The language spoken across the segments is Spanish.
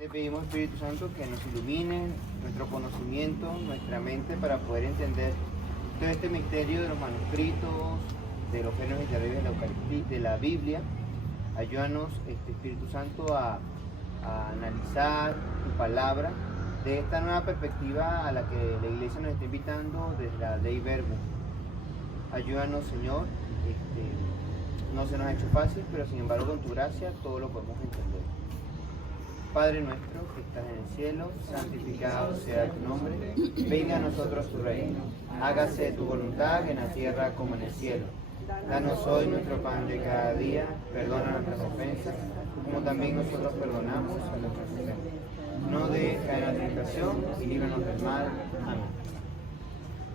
Te pedimos, Espíritu Santo, que nos ilumine nuestro conocimiento, nuestra mente, para poder entender todo este misterio de los manuscritos, de los géneros literarios de la Eucaristía, de la Biblia. Ayúdanos, Espíritu Santo, a analizar tu palabra de esta nueva perspectiva a la que la Iglesia nos está invitando desde la Dei Verbum. Ayúdanos, Señor. No se nos ha hecho fácil, pero sin embargo con tu gracia todo lo podemos entender. Padre nuestro que estás en el cielo, santificado sea tu nombre, venga a nosotros tu reino, hágase tu voluntad en la tierra como en el cielo. Danos hoy nuestro pan de cada día, perdona nuestras ofensas, como también nosotros perdonamos a nuestros ofensores. No dejes caer en la tentación y líbranos del mal. Amén.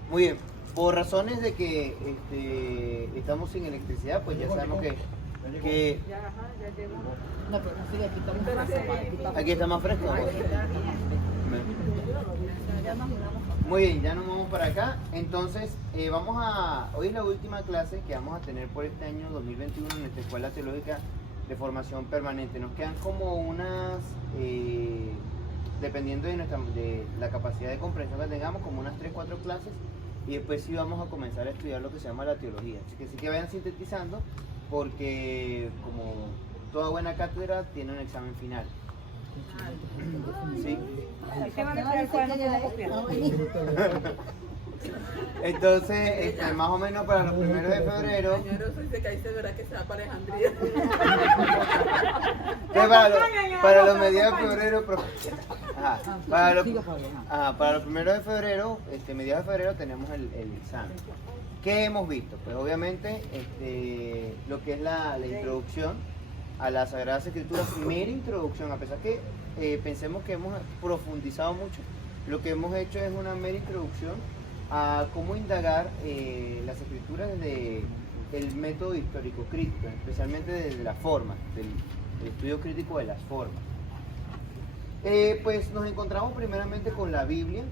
Muy bien, por razones de que estamos sin electricidad, pues ya sabemos que No, pero no sigue, aquí está más fresco. aquí está más fresco. Muy bien, ya nos vamos para acá. Entonces, hoy es la última clase que vamos a tener por este año 2021 en nuestra Escuela Teológica de Formación Permanente. Nos quedan como unas, dependiendo de la capacidad de comprensión que tengamos, como unas 3-4 clases. Y después sí vamos a comenzar a estudiar lo que se llama la teología. Así que sí que vayan sintetizando, porque como toda buena cátedra tiene un examen final. ¿Sí? Entonces, más o menos para los primeros de febrero. Dice que ahí se verá que se va para Alejandría. Para los mediados de febrero, para los primeros de febrero, mediados de febrero tenemos el examen. ¿Qué hemos visto? Pues obviamente lo que es la introducción a las Sagradas Escrituras, primera introducción, a pesar que pensemos que hemos profundizado mucho, lo que hemos hecho es una mera introducción a cómo indagar las Escrituras desde el método histórico crítico, especialmente desde la forma, del estudio crítico de las formas. Pues nos encontramos primeramente con la Biblia,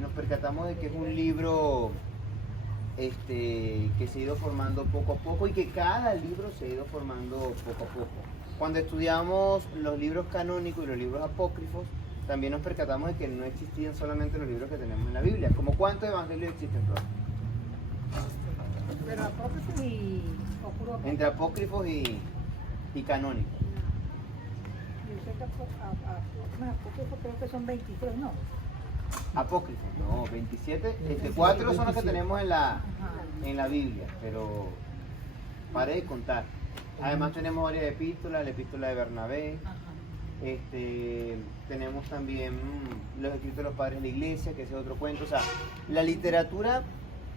nos percatamos de que es un libro que se ha ido formando poco a poco y que cada libro se ha ido formando poco a poco. Cuando estudiamos los libros canónicos y los libros apócrifos, también nos percatamos de que no existían solamente los libros que tenemos en la Biblia. ¿Cómo cuántos evangelios existen, Flor? Pero apócrifos y entre apócrifos y canónicos. Yo sé que apócrifos creo que son 23, ¿no? Apócrifos, no, 27, 4 son los que tenemos en la Biblia, pero paré de contar. Además tenemos varias epístolas, la epístola de Bernabé, tenemos también los escritos de los padres de la iglesia, que ese es otro cuento. O sea, la literatura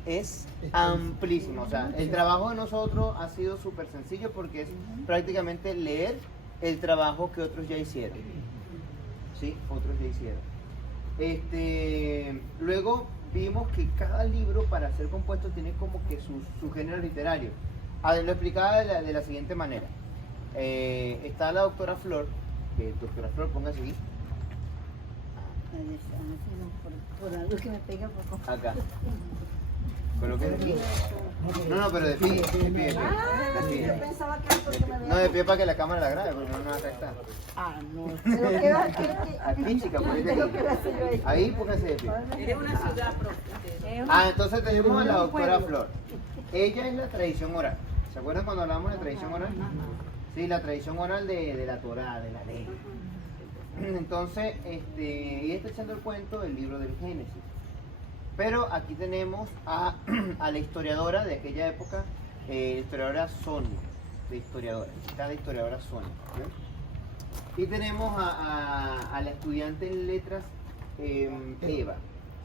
es amplísima. O sea, el trabajo de nosotros ha sido súper sencillo porque es prácticamente leer el trabajo que otros ya hicieron. ¿Sí? Otros ya hicieron. Luego vimos que cada libro para ser compuesto tiene como que su género literario. Lo explicaba de la siguiente manera. Está la doctora Flor, doctora Flor, póngase aquí. Por algo que me pega poco. Acá. Coloque aquí. No, pero de pie, de pie. Yo pensaba que era porque me No, de pie para que la cámara la grabe, porque no nos afecta. no. Pero queda Aquí, chica, ponete aquí. Ahí, póngase de pie. Eres una ciudad propia. Entonces tenemos a la doctora Flor. Ella es la tradición oral. ¿Se acuerdan cuando hablamos de tradición oral? Sí, la tradición oral de la Torá, de la ley. Entonces, ella está echando el cuento del libro del Génesis. Pero aquí tenemos a la historiadora de aquella época, historiadora Sonia, está la historiadora Sonia. ¿Sí? Y tenemos a la estudiante en letras, Eva,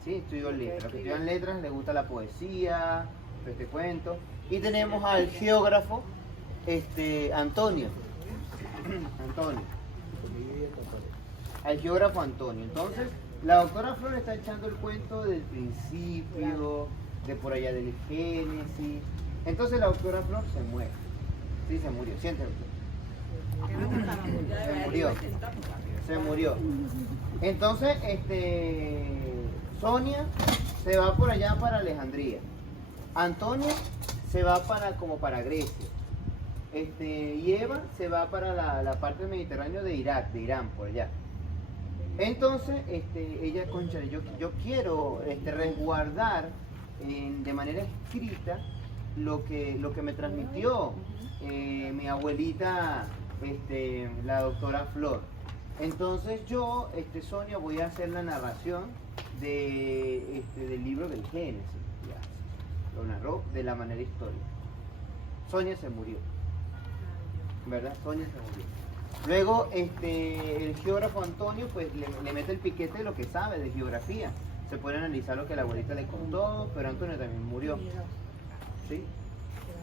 ¿sí? Estudió letras. Los que estudian letras les gusta la poesía, este cuento. Y tenemos al geógrafo, Antonio. Al geógrafo Antonio. Entonces, la doctora Flor está echando el cuento del principio, de por allá del Génesis. Entonces la doctora Flor se muere. Sí, se murió. Siéntelo. Se murió. Entonces, Sonia se va por allá para Alejandría. Antonio se va como para Grecia. Y Eva se va para la parte del Mediterráneo de Irak, de Irán, por allá. Entonces, ella, cónchale, yo quiero resguardar de manera escrita lo que me transmitió mi abuelita, la doctora Flor. Entonces yo, Sonia, voy a hacer la narración del libro del Génesis. Ya. Lo narró de la manera histórica. Sonia se murió, ¿verdad? Sonia se murió. Luego, el geógrafo Antonio, pues le mete el piquete de lo que sabe de geografía. Se puede analizar lo que la abuelita le contó, pero Antonio también murió. ¿Sí?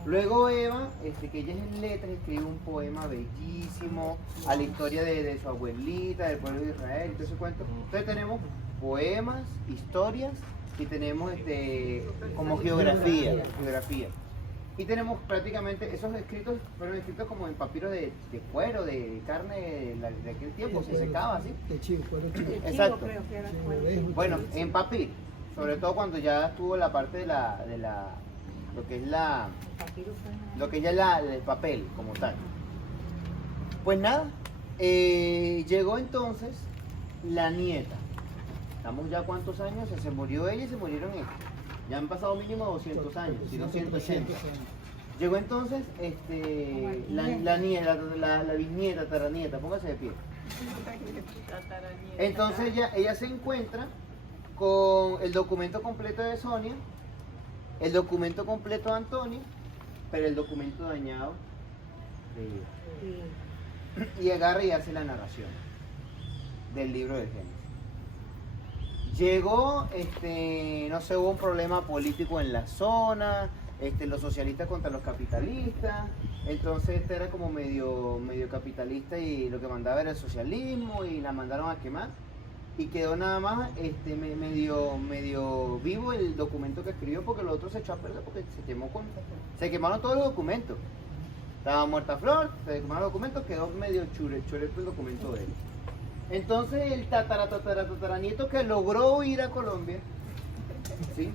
Luego Eva, que ella es en letras, escribe un poema bellísimo a la historia de su abuelita, del pueblo de Israel, y todo ese cuento. Entonces tenemos poemas, historias, y tenemos como geografía. Y tenemos prácticamente, esos escritos fueron escritos como en papiros de cuero, de carne de aquel tiempo, se secaba así. De chivo, Exacto. Creo que era cuero. Bueno, en papiro, sobre todo cuando ya estuvo la parte de lo que es el papel como tal. Pues nada, llegó entonces la nieta. Estamos ya cuántos años, se murió ella y se murieron ellos. Ya han pasado mínimo 200 años, si no 180. Llegó entonces la nieta, la bisnieta, tataranieta, póngase de pie. Entonces ella se encuentra con el documento completo de Sonia, el documento completo de Antonio, pero el documento dañado de ella. Y agarra y hace la narración del libro de Génesis. Llegó, no sé, hubo un problema político en la zona, los socialistas contra los capitalistas, entonces era como medio capitalista y lo que mandaba era el socialismo y la mandaron a quemar y quedó nada más medio vivo el documento que escribió porque lo otro se echó a perder porque se quemaron todos los documentos. Estaba muerta Flor, se quemaron los documentos, quedó medio chureto el documento de él. Entonces el tataranieto que logró ir a Colombia, ¿sí?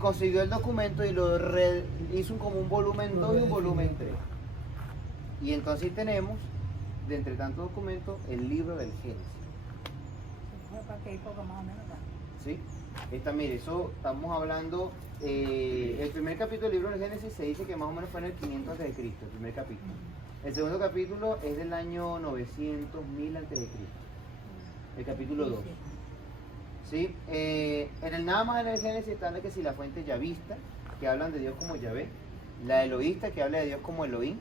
Consiguió el documento y lo hizo como un volumen 2 y un volumen 3. Y entonces tenemos, de entre tantos documentos, el libro del Génesis. ¿Para qué época más o menos? ¿Sí? Mire, eso estamos hablando, el primer capítulo del libro del Génesis se dice que más o menos fue en el 500 a.C., el primer capítulo. El segundo capítulo es del año 900.000 a.C., el capítulo 2. ¿Sí? En el nada más en el Génesis están que si la fuente yavista, que hablan de Dios como Yahvé, la eloísta, que habla de Dios como Elohim,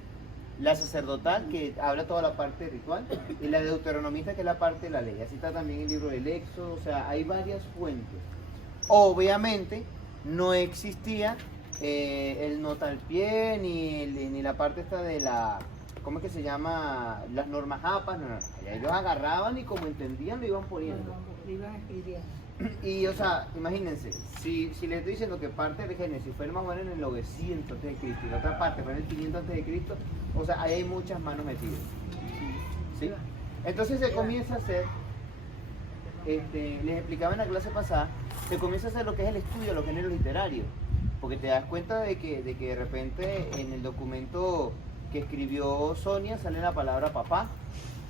la sacerdotal, que habla toda la parte ritual, y la deuteronomista, que es la parte de la ley. Así está también el libro del Éxodo, o sea, hay varias fuentes. Obviamente no existía el nota al pie, ni la parte esta de la... ¿Cómo es que se llama? Las normas APA, no. Ellos agarraban y como entendían lo iban poniendo. Y, o sea, imagínense, si les estoy diciendo que parte del Génesis fue más o menos en el 900 a.C. y la otra parte fue en el 500 a.C., o sea, ahí hay muchas manos metidas. ¿Sí? Entonces se comienza a hacer, les explicaba en la clase pasada, se comienza a hacer lo que es el estudio de los géneros literarios, porque te das cuenta de que de repente en el documento que escribió Sonia sale la palabra papá,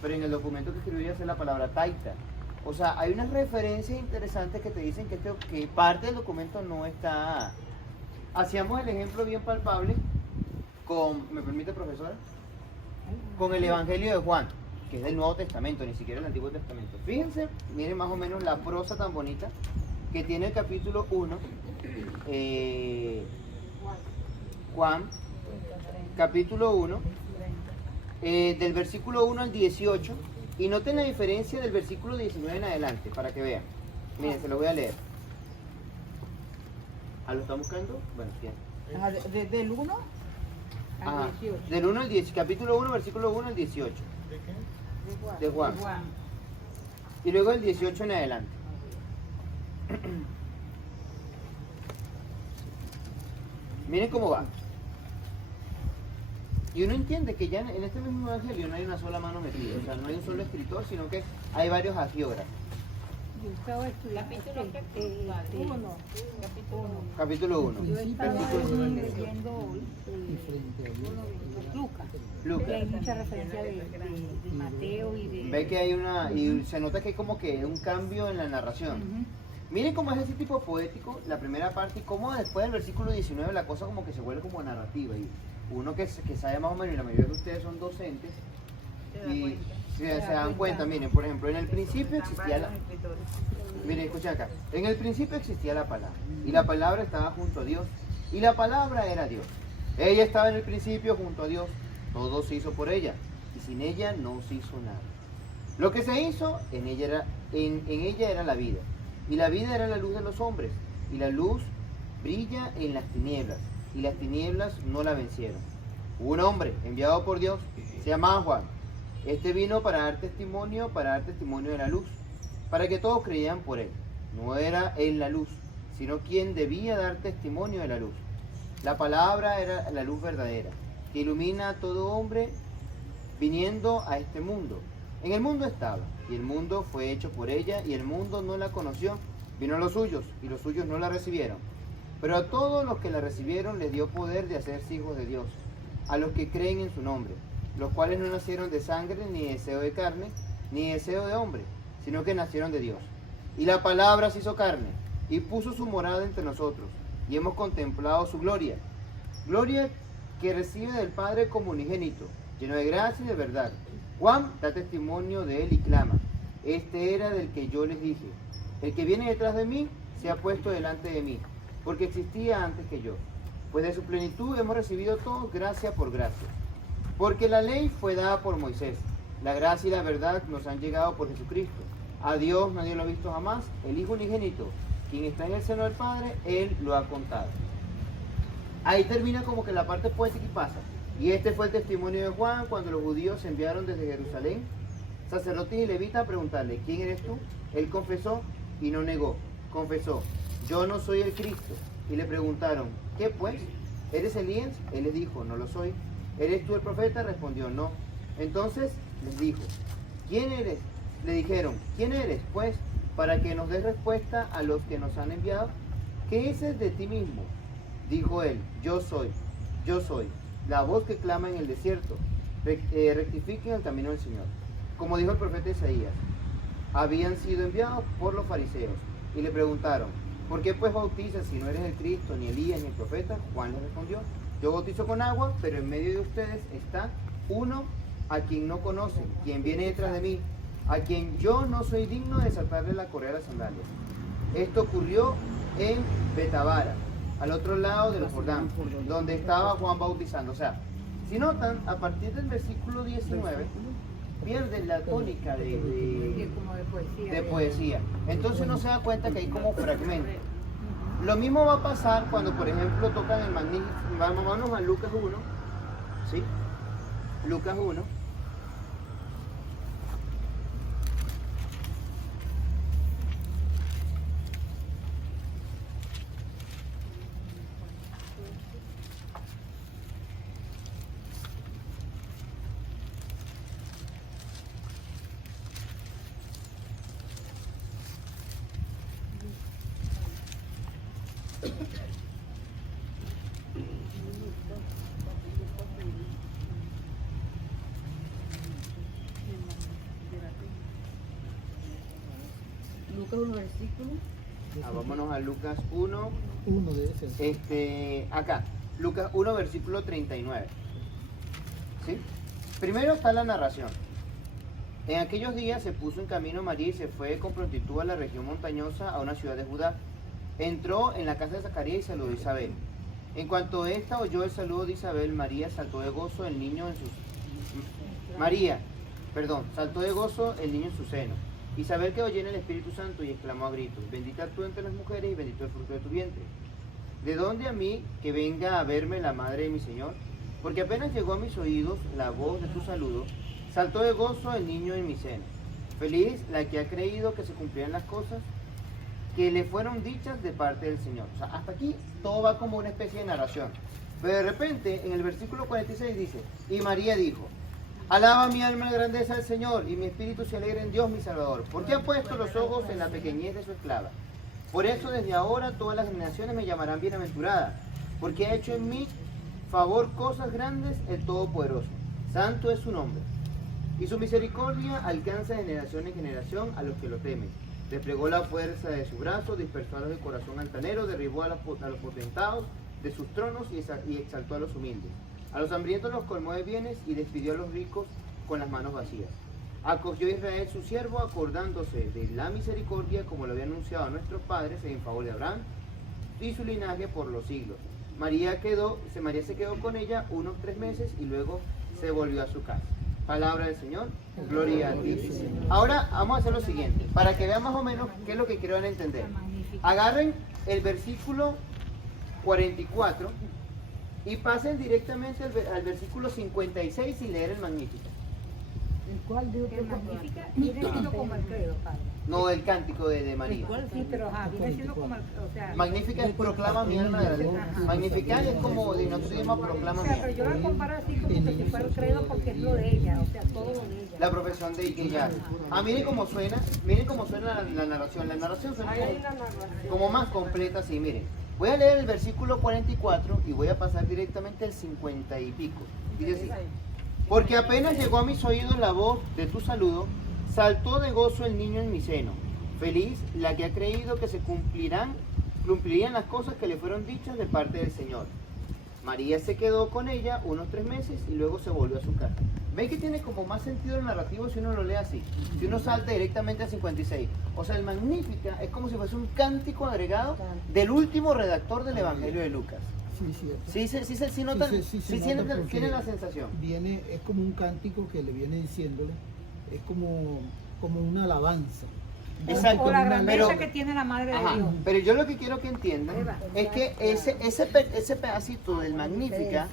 pero en el documento que escribió ella sale la palabra taita. O sea, hay unas referencias interesantes que te dicen que parte del documento no está... Hacíamos el ejemplo bien palpable con, ¿me permite, profesora? Con el Evangelio de Juan, que es del Nuevo Testamento, ni siquiera el Antiguo Testamento. Fíjense, miren más o menos la prosa tan bonita que tiene el capítulo 1, Juan, capítulo 1, del versículo 1 al 18, y noten la diferencia del versículo 19 en adelante, para que vean. Miren, se lo voy a leer. ¿Lo están buscando? Bueno, bien. Del 1 al 18. Del 1 al 10, capítulo 1, versículo 1 al 18. ¿De Juan? Y luego el 18 en adelante. Miren cómo va. Y uno entiende que ya en este mismo evangelio no hay una sola mano metida, o sea, no hay un solo escritor, sino que hay varios hagiógrafos. Yo estaba estudiando Capítulo 1. Yo estaba Versículo leyendo Lucas. Lucas. Y hay mucha referencia de Mateo y de... Ve que hay y se nota que hay como que un cambio en la narración. Ujú. Miren cómo es ese tipo poético, la primera parte, y cómo después del versículo 19 la cosa como que se vuelve como narrativa. Y uno que sabe más o menos, y la mayoría de ustedes son docentes, y se dan cuenta, miren, por ejemplo, en el principio existía la... Miren, escuchen acá. En el principio existía la palabra, y la palabra estaba junto a Dios, y la palabra era Dios. Ella estaba en el principio junto a Dios, todo se hizo por ella, y sin ella no se hizo nada. Lo que se hizo, en ella era la vida, y la vida era la luz de los hombres, y la luz brilla en las tinieblas, y las tinieblas no la vencieron. Hubo un hombre enviado por Dios, se llamaba Juan. Este vino para dar testimonio de la luz, para que todos creyeran por él. No era él la luz, sino quien debía dar testimonio de la luz. La palabra era la luz verdadera, que ilumina a todo hombre viniendo a este mundo. En el mundo estaba, y el mundo fue hecho por ella, y el mundo no la conoció. Vino a los suyos, y los suyos no la recibieron. Pero a todos los que la recibieron les dio poder de hacerse hijos de Dios, a los que creen en su nombre, los cuales no nacieron de sangre, ni deseo de carne, ni deseo de hombre, sino que nacieron de Dios. Y la palabra se hizo carne, y puso su morada entre nosotros, y hemos contemplado su gloria. Gloria que recibe del Padre como unigénito, lleno de gracia y de verdad. Juan da testimonio de él y clama: este era del que yo les dije, el que viene detrás de mí se ha puesto delante de mí, porque existía antes que yo. Pues de su plenitud hemos recibido todos gracia por gracia. Porque la ley fue dada por Moisés, la gracia y la verdad nos han llegado por Jesucristo. A Dios nadie lo ha visto jamás, el Hijo unigénito, quien está en el seno del Padre, Él lo ha contado. Ahí termina como que la parte poética y pasa. Y este fue el testimonio de Juan cuando los judíos enviaron desde Jerusalén sacerdotes y levitas a preguntarle: ¿quién eres tú? Él confesó y no negó. Confesó: yo no soy el Cristo. Y le preguntaron: ¿qué pues? ¿Eres Elías? Él les dijo: no lo soy. ¿Eres tú el profeta? Respondió: no. Entonces les dijo: ¿quién eres? Le dijeron: ¿quién eres, pues, para que nos des respuesta a los que nos han enviado? ¿Qué dices de ti mismo? Dijo él: yo soy, la voz que clama en el desierto. Rectifiquen el camino del Señor. Como dijo el profeta Isaías, habían sido enviados por los fariseos y le preguntaron: ¿por qué pues bautizas si no eres el Cristo, ni Elías, ni el profeta? Juan les respondió: yo bautizo con agua, pero en medio de ustedes está uno a quien no conocen, quien viene detrás de mí, a quien yo no soy digno de desatarle la correa de las sandalias. Esto ocurrió en Betabara, al otro lado del Jordán, donde estaba Juan bautizando. O sea, si notan, a partir del versículo 19, pierden la tónica de poesía. Entonces uno se da cuenta que hay como fragmentos. Lo mismo va a pasar cuando, por ejemplo, tocan el magnífico. Vamos a Lucas 1. ¿Sí? Lucas 1. Lucas 1 versículo. Vámonos a Lucas 1. Uno debe ser. Acá, Lucas 1, versículo 39. ¿Sí? Primero está la narración. En aquellos días se puso en camino María y se fue con prontitud a la región montañosa, a una ciudad de Judá. Entró en la casa de Zacarías y saludó a Isabel. En cuanto ésta oyó el saludo de Isabel, saltó de gozo el niño en su seno. Isabel quedó llena del Espíritu Santo y exclamó a gritos: bendita tú entre las mujeres y bendito el fruto de tu vientre. ¿De dónde a mí que venga a verme la madre de mi Señor? Porque apenas llegó a mis oídos la voz de tu saludo, saltó de gozo el niño en mi seno. Feliz la que ha creído que se cumplirán las cosas que le fueron dichas de parte del Señor. O sea, hasta aquí todo va como una especie de narración. Pero de repente, en el versículo 46 dice: y María dijo: Alaba mi alma la grandeza del Señor, y mi espíritu se alegra en Dios mi Salvador, porque ha puesto los ojos en la pequeñez de su esclava. Por eso desde ahora todas las generaciones me llamarán bienaventurada, porque ha hecho en mí favor cosas grandes el Todopoderoso. Santo es su nombre. Y su misericordia alcanza de generación en generación a los que lo temen. Desplegó la fuerza de su brazo, dispersó a los de corazón altanero, derribó a los potentados de sus tronos y exaltó a los humildes. A los hambrientos los colmó de bienes y despidió a los ricos con las manos vacías. Acogió a Israel su siervo, acordándose de la misericordia como lo había anunciado a nuestros padres en favor de Abraham y su linaje por los siglos. María se quedó con ella unos 3 meses y luego se volvió a su casa. Palabra del Señor, gloria a ti. Ahora vamos a hacer lo siguiente, para que vean más o menos qué es lo que quiero entender. Agarren el versículo 44 y pasen directamente al versículo 56 y leer el Magnífica. ¿El cual de otro El Magnífica viene siendo como el credo, padre. No, el cántico de María. Sí, pero viene siendo como el, o sea... Magnífica es proclama mi alma de Dios. Magnificar es como de nosotros mismos proclama O mi sea, pero alma. yo la comparo así como que si fuera el credo porque es lo de ella, o sea, todo lo de ella. La profesión de ella. Miren cómo suena la narración. La narración suena como más completa, así, miren. Voy a leer el versículo 44 y voy a pasar directamente al 50 y pico. Dice así: porque apenas llegó a mis oídos la voz de tu saludo, saltó de gozo el niño en mi seno. Feliz la que ha creído que se cumplirían las cosas que le fueron dichas de parte del Señor. María se quedó con ella unos 3 meses y luego se volvió a su casa. ¿Ven que tiene como más sentido el narrativo si uno lo lee así? Si uno salta directamente a 56. O sea, el Magnífica es como si fuese un cántico agregado del último redactor del Evangelio de Lucas. Sí, cierto. Sí notan, Sí, se nota porque tienen la sensación. es como un cántico que le viene diciéndole, es como una alabanza. Exacto, O la grandeza pero- que tiene la Madre de Ajá, Dios. pero yo lo que quiero que entiendan es que ese pedacito del Magnífica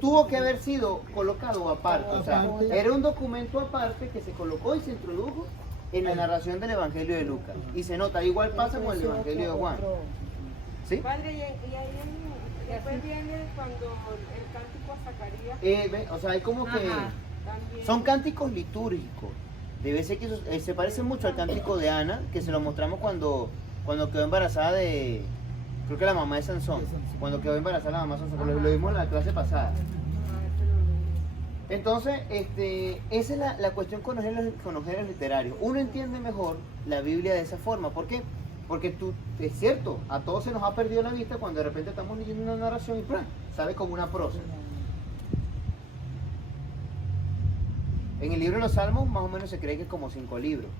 tuvo que haber sido colocado aparte, o sea, era un documento aparte que se colocó y se introdujo en la narración del Evangelio de Lucas. Y se nota, igual pasa con el Evangelio de Juan. ¿Sí? Padre, y ahí después viene cuando el cántico a Zacarías O sea, hay como que también. son cánticos litúrgicos. Debe ser que se parece mucho al cántico de Ana, que se lo mostramos cuando quedó embarazada de, creo que la mamá de Sansón, cuando quedó embarazada la mamá de Sansón, lo vimos en la clase pasada. Entonces, esa es la cuestión con los géneros literarios. Uno entiende mejor la Biblia de esa forma. ¿Por qué? Porque es cierto, a todos se nos ha perdido la vista cuando de repente estamos leyendo una narración y ¡plá!, sale como una prosa. En el libro de los Salmos más o menos se cree que es como 5 libros.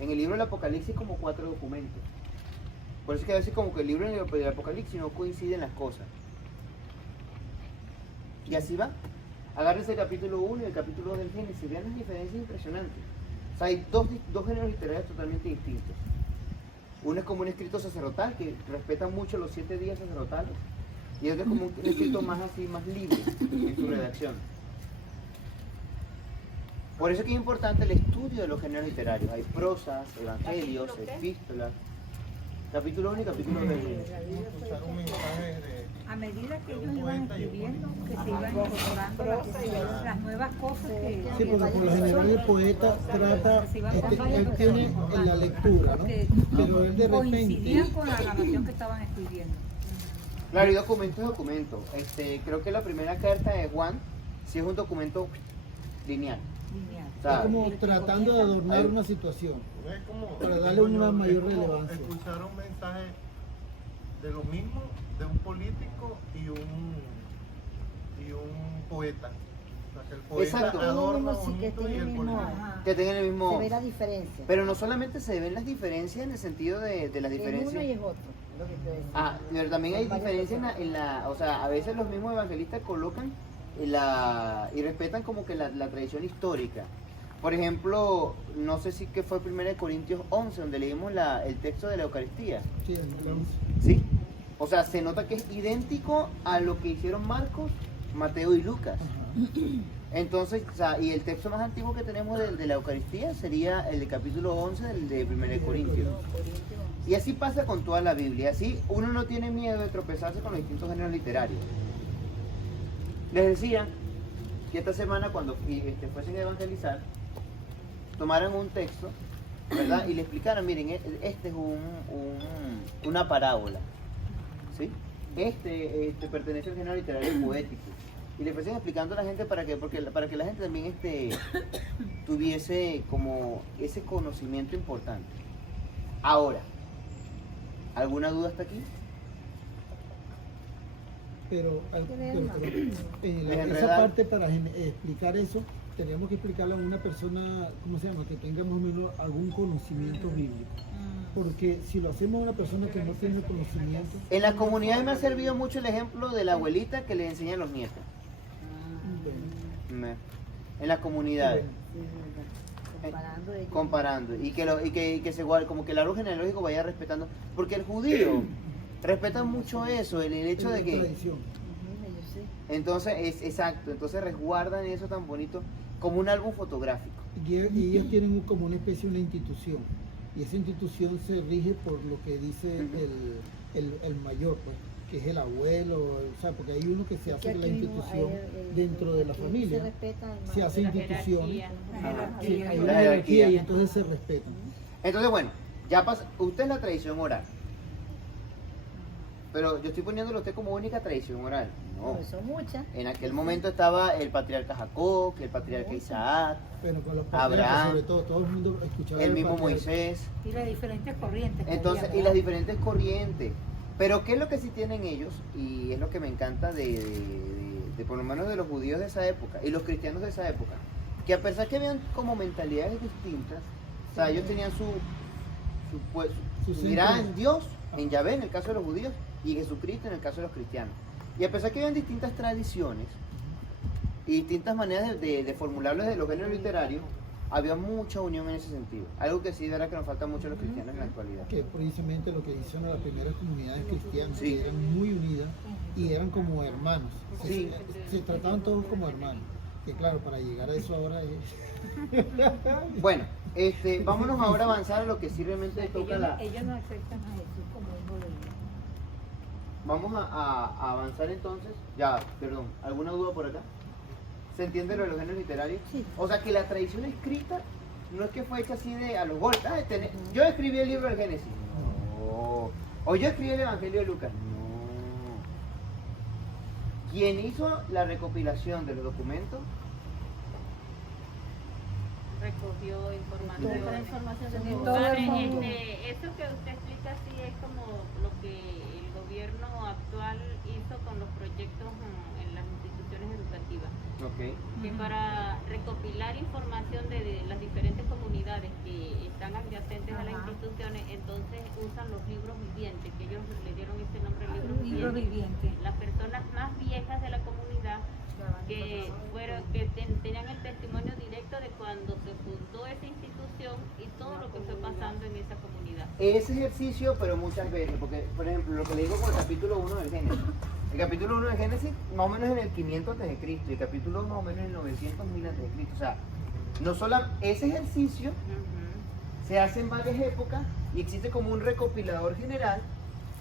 En el libro del Apocalipsis como 4 documentos. Por eso es que a veces como que el libro del Apocalipsis no coinciden las cosas. Y así va. Agárrense el capítulo 1 y el capítulo 2 del Génesis. Vean las diferencias impresionantes. O sea, hay dos géneros literarios totalmente distintos. Uno es como un escrito sacerdotal que respeta mucho los 7 días sacerdotales. Y otro es como un escrito más así, más libre en su redacción. Por eso es que es importante el estudio de los géneros literarios. Hay prosas, evangelios, epístolas. Capítulo 1 y capítulo 2 del Génesis. Escuchar un mensaje A medida que ellos iban escribiendo, que se iban incorporando las nuevas cosas que... Sí, porque por lo general el poeta trata, él tiene en la lectura, ¿no? que Pero él de coincidían repente, con la narración que estaban escribiendo. Claro, y documento es documento. Creo que la primera carta de Juan sí es un documento lineal. Lineal. O es sea, como tratando de adornar una situación. es como, Para darle una mayor es como relevancia. escuchar un mensaje de lo mismo de un político y un poeta. O sea, que el poeta Exacto. adorna Sí, que bonito y tiene el el mismo- político. que tengan el mismo... Se ve la diferencia. Pero no solamente se ven las diferencias en el sentido de las Es uno y diferencias. es otro, lo que quiero decir. Pero también hay Varias diferencias o sea, a veces los mismos evangelistas colocan y respetan como que la tradición histórica. Por ejemplo, no sé si que fue 1 Corintios 11, donde leímos el texto de la Eucaristía. Sí, entonces, ¿Sí? O sea, se nota que es idéntico a lo que hicieron Marcos, Mateo y Lucas. Entonces, o sea, y el texto más antiguo que tenemos de la Eucaristía sería el de capítulo 11 del de 1 Corintios. Y así pasa con toda la Biblia. Así uno no tiene miedo de tropezarse con los distintos géneros literarios. Les decía que esta semana cuando fuesen a evangelizar, tomaran un texto, ¿verdad? Y le explicaran, miren, este es una parábola, ¿sí? Este pertenece al género literario poético. Y le fuesen explicando a la gente para que la gente también tuviese como ese conocimiento importante. Ahora, ¿alguna duda hasta aquí? Pero esa enredar. parte para explicar eso, tenemos que explicarle a una persona, ¿cómo se llama? Que tenga más o menos algún conocimiento bíblico. Porque si lo hacemos a una persona que no tiene conocimiento... En las comunidades me ha servido mucho el ejemplo de la abuelita que le enseña a los nietos. En las comunidades. Sí, es verdad. Comparando. Comparando. Y que se guarde, como que el árbol genealógico vaya respetando. Porque el judío respeta mucho eso, el hecho de que... Tradición. Yo sé. Entonces, exacto, entonces resguardan eso tan bonito como un álbum fotográfico. Y ellos tienen como una especie de una institución. Y esa institución se rige por lo que dice el mayor, pues, que es el abuelo, o sea, porque hay uno que se hace la institución dentro de la familia. Se hace instituciones. Sí, hay una jerarquía y entonces se respetan. Entonces, bueno, ya pasa, usted es la tradición oral. Pero yo estoy poniéndolo a usted como única tradición oral. No. Pues son muchas. En aquel momento estaba el patriarca Jacob, el patriarca Isaac, Bueno, con los Abraham, patriarcas, sobre todo el mundo escuchaba el mismo patriarca. Moisés. Y las diferentes corrientes. que Entonces, había, y las ¿verdad? diferentes corrientes. Pero ¿qué es lo que sí tienen ellos? Y es lo que me encanta de por lo menos de los judíos de esa época y los cristianos de esa época. Que a pesar que habían como mentalidades distintas, o sea, ellos tenían su mirada en Dios, en Yahvé en el caso de los judíos, y Jesucristo en el caso de los cristianos. Y a pesar que habían distintas tradiciones y distintas maneras de formularlos de los géneros literarios, había mucha unión en ese sentido. Algo que sí de verdad que nos falta mucho a los cristianos en la actualidad. Que es precisamente lo que hicieron las primeras comunidades cristianas, Sí. que eran muy unidas y eran como hermanos. Sí. Se trataban todos como hermanos. Que claro, para llegar a eso ahora es... Bueno, vámonos ahora a avanzar a lo que sí realmente toca Ellos no aceptan a Jesús como hijo de Dios. Vamos a avanzar entonces. Ya, perdón, ¿alguna duda por acá? ¿Se entiende lo de los géneros literarios? Sí. O sea, que la tradición escrita no es que fue hecha así a los golpes. Yo escribí el libro del Génesis. No. O yo escribí el Evangelio de Lucas. No. Quien hizo la recopilación de los documentos recogió información. Toda la información de Todo el Padre, mundo. eso que usted explica sí es como lo que el gobierno actual hizo con los proyectos en las instituciones educativas. Ok. Que para recopilar información de las diferentes comunidades que están adyacentes a las Ajá. instituciones, entonces usan los libros vivientes, que ellos le dieron ese nombre Libro libros vivientes. viviente. Las personas más viejas de la comunidad que tenían el testimonio directo de cuando se fundó esa institución y todo lo que fue pasando en esa comunidad. Ese ejercicio, pero muchas veces, porque por ejemplo, lo que le digo con el capítulo 1 del Génesis. El capítulo 1 del Génesis, más o menos en el 500 a.C. y el capítulo 2 más o menos en el 900.000 a.C. O sea, no solo ese ejercicio se hace en varias épocas y existe como un recopilador general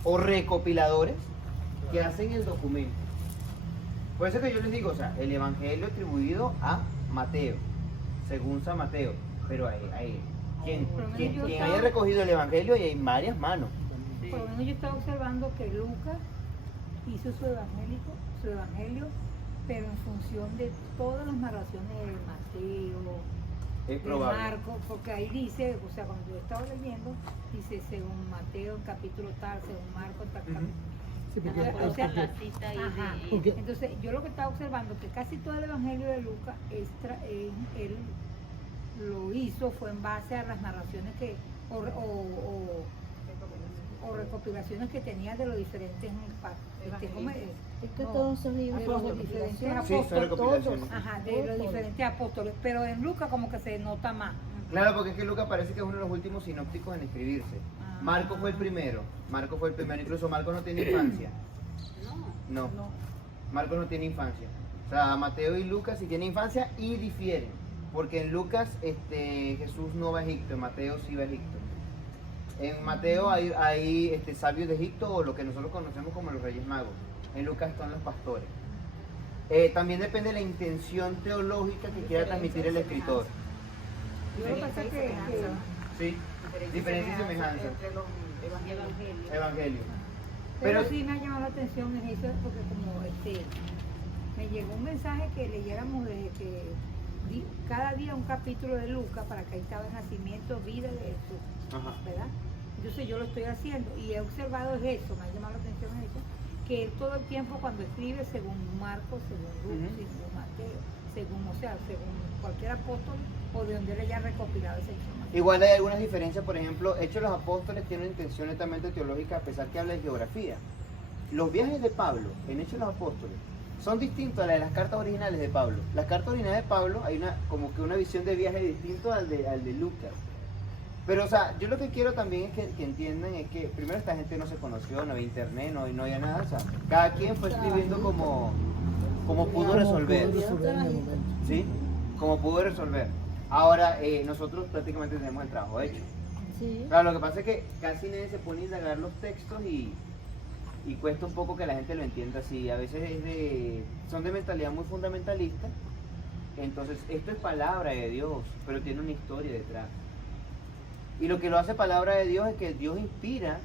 o recopiladores que hacen el documento. Por eso que yo les digo, o sea, el evangelio atribuido a Mateo, según San Mateo, pero quien haya recogido el evangelio y hay varias manos. Por lo menos yo estaba observando que Lucas hizo su evangelio, pero en función de todas las narraciones de Mateo, Es de probable. Marcos, porque ahí dice, o sea, cuando yo estaba leyendo, dice según Mateo capítulo tal, según Marcos tal, Ujú. Sí, porque, O sea, la cita ahí ajá. de... porque- Entonces, yo lo que estaba observando que casi todo el evangelio de Lucas, él lo hizo, fue en base a las narraciones o recopilaciones que tenía de los diferentes ¿cómo es? Es que No, todos son libros de los de diferentes recopilación. Sí, son apóstoles, recopilaciones. ajá, de los diferentes apóstoles, pero en Lucas como que se nota más. Claro, porque es que Lucas parece que es uno de los últimos sinópticos en escribirse. Ah. Marcos fue el primero, incluso Marcos no tiene infancia. No. No, Marcos no tiene infancia. O sea, Mateo y Lucas sí tienen infancia y difieren. Porque en Lucas Jesús no va a Egipto, en Mateo sí va a Egipto. En Mateo hay sabios de Egipto o lo que nosotros conocemos como los Reyes Magos. En Lucas están los pastores. También depende de la intención teológica que quiera transmitir el escritor. Lo que pasa es que Sí, diferencias y semejanzas. Entre los evangelios. Evangelio. pero Pero sí me ha llamado la atención en eso, porque como me llegó un mensaje que leyéramos desde que cada día un capítulo de Lucas, para que ahí estaba el nacimiento, vida de Jesús, Ajá. ¿verdad? Entonces yo lo estoy haciendo y he observado eso, me ha llamado la atención eso, que él todo el tiempo cuando escribe según Marcos, según Lucas, según Mateo, según cualquier apóstol o de donde él haya recopilado esa información. igual hay algunas diferencias, por ejemplo, Hechos de los Apóstoles tiene una intención netamente teológica a pesar que habla de geografía. Los viajes de Pablo en Hechos de los Apóstoles son distintos a las de las cartas originales de Pablo. Las cartas originales de Pablo hay como que una visión de viaje distinto al de Lucas. Pero, o sea, yo lo que quiero también es que entiendan es que primero esta gente no se conoció, no había internet, no había nada. O sea, cada quien fue escribiendo como pudo resolver. ¿Sí? Como pudo resolver. Ahora, nosotros prácticamente tenemos el trabajo hecho. Sí. Claro, lo que pasa es que casi nadie se pone a indagar los textos y cuesta un poco que la gente lo entienda así. A veces son de mentalidad muy fundamentalista. Entonces, esto es palabra de Dios, pero tiene una historia detrás. Y lo que lo hace palabra de Dios es que Dios inspira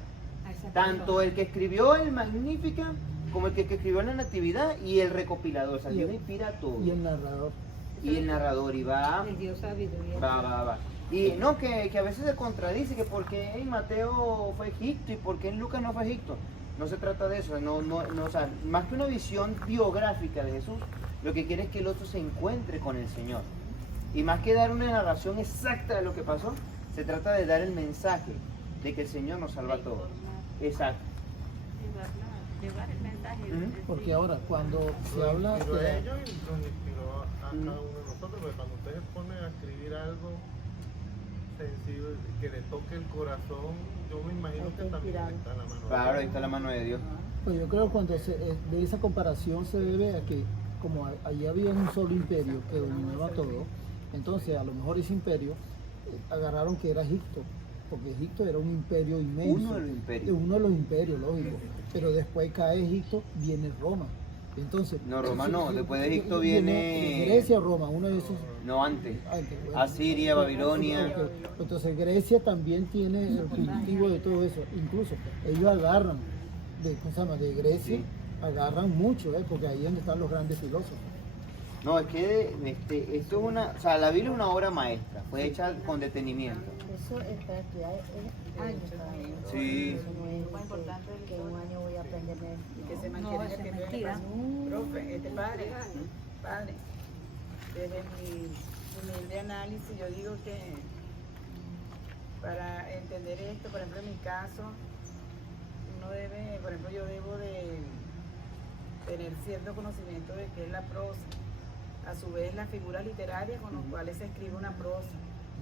A esa tanto persona. el que escribió el Magnífica como el que escribió la Natividad y el recopilador. O sea, Y Dios el- inspira a todo. Y el narrador. Y el narrador, y va. Les dio sabiduría. Va. Y no, que a veces se contradice, que por qué en Mateo fue Egipto y por qué en Lucas no fue Egipto. No se trata de eso, o sea, más que una visión biográfica de Jesús, lo que quiere es que el otro se encuentre con el Señor. Y más que dar una narración exacta de lo que pasó, se trata de dar el mensaje de que el Señor nos salva a todos. Exacto. Llevar el mensaje. Ujú. Porque ahora, cuando se habla Inspiró a de... ellos y nos inspiró a cada uno de nosotros, porque cuando ustedes ponen a escribir algo sensible, que le toque el corazón, yo me imagino que también está en la mano. Claro, ahí está la mano de Dios. Pues yo creo que cuando de esa comparación se debe a que como allí había un solo imperio que dominaba todo, entonces a lo mejor ese imperio agarraron que era Egipto, porque Egipto era un imperio inmenso. Uno de los imperios. Uno de los imperios, lógico. Pero después cae Egipto, viene Roma. Entonces, No, Roma no, después de Egipto viene- Grecia, Roma, uno de esos. No antes. Antes, bueno. Asiria, Babilonia. Ok. Entonces Grecia también tiene el cultivo de todo eso. Incluso ellos agarran ¿cómo se llama? De Grecia, Sí. agarran mucho, porque ahí es donde están los grandes filósofos. No, es que esto es una, o sea, la Biblia es una obra maestra, fue hecha con detenimiento. Eso es para estudiar es años para ellos. Sí. Eso no es Lo más importante es que en un año voy a aprender y que se No, mantiene eso es el pie de mentira. la profe, padre, desde mi humilde análisis yo digo que para entender esto, por ejemplo en mi caso, uno debe, por ejemplo yo debo de tener cierto conocimiento de qué es la prosa, a su vez las figuras literarias con las cuales se escribe una prosa.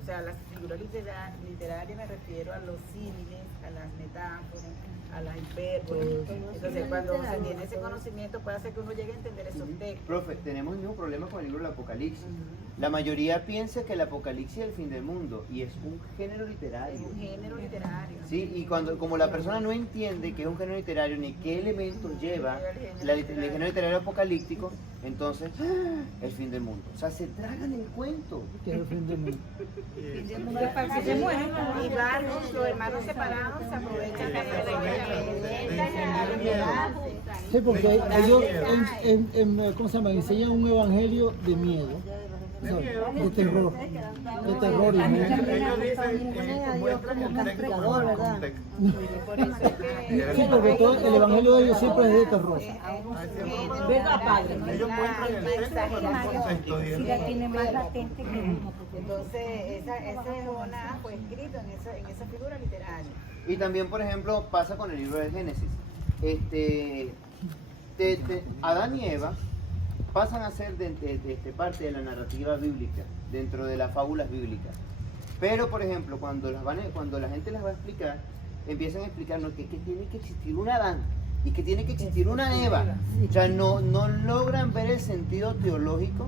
O sea, las figuras literarias me refiero a los símiles, a las metáforas, a las hipérboles. Entonces, cuando se tiene ese conocimiento, puede hacer que uno llegue a entender esos textos. Profe, tenemos el mismo problema con el libro del Apocalipsis. La mayoría piensa que el Apocalipsis es el fin del mundo y es un género literario. Es un género literario. Sí, y como la persona no entiende que es un género literario ni qué elementos lleva el género literario apocalíptico, entonces el fin del mundo. O sea, se tragan el cuento. Que es el fin del mundo. Para que se mueran. Y van los hermanos separados, se aprovechan Sí, porque ellos ¿cómo se llama? Enseñan un evangelio de miedo, o sea, de terror y miedo. Ellos dicen, muestran el texto como el contexto. Por eso es que Sí, porque todo el evangelio de ellos siempre es de terror. ¿Verdad, padre? Ellos muestran el texto como el contexto. Si la tiene más latente que uno. porque entonces esa Jonás fue escrito en esa figura literaria. Y también, por ejemplo, pasa con el libro de Génesis. Adán y Eva pasan a ser parte de la narrativa bíblica, dentro de las fábulas bíblicas. Pero, por ejemplo, cuando la gente las va a explicar, empiezan a explicarnos que tiene que existir un Adán y que tiene que existir una Eva. O sea, no logran ver el sentido teológico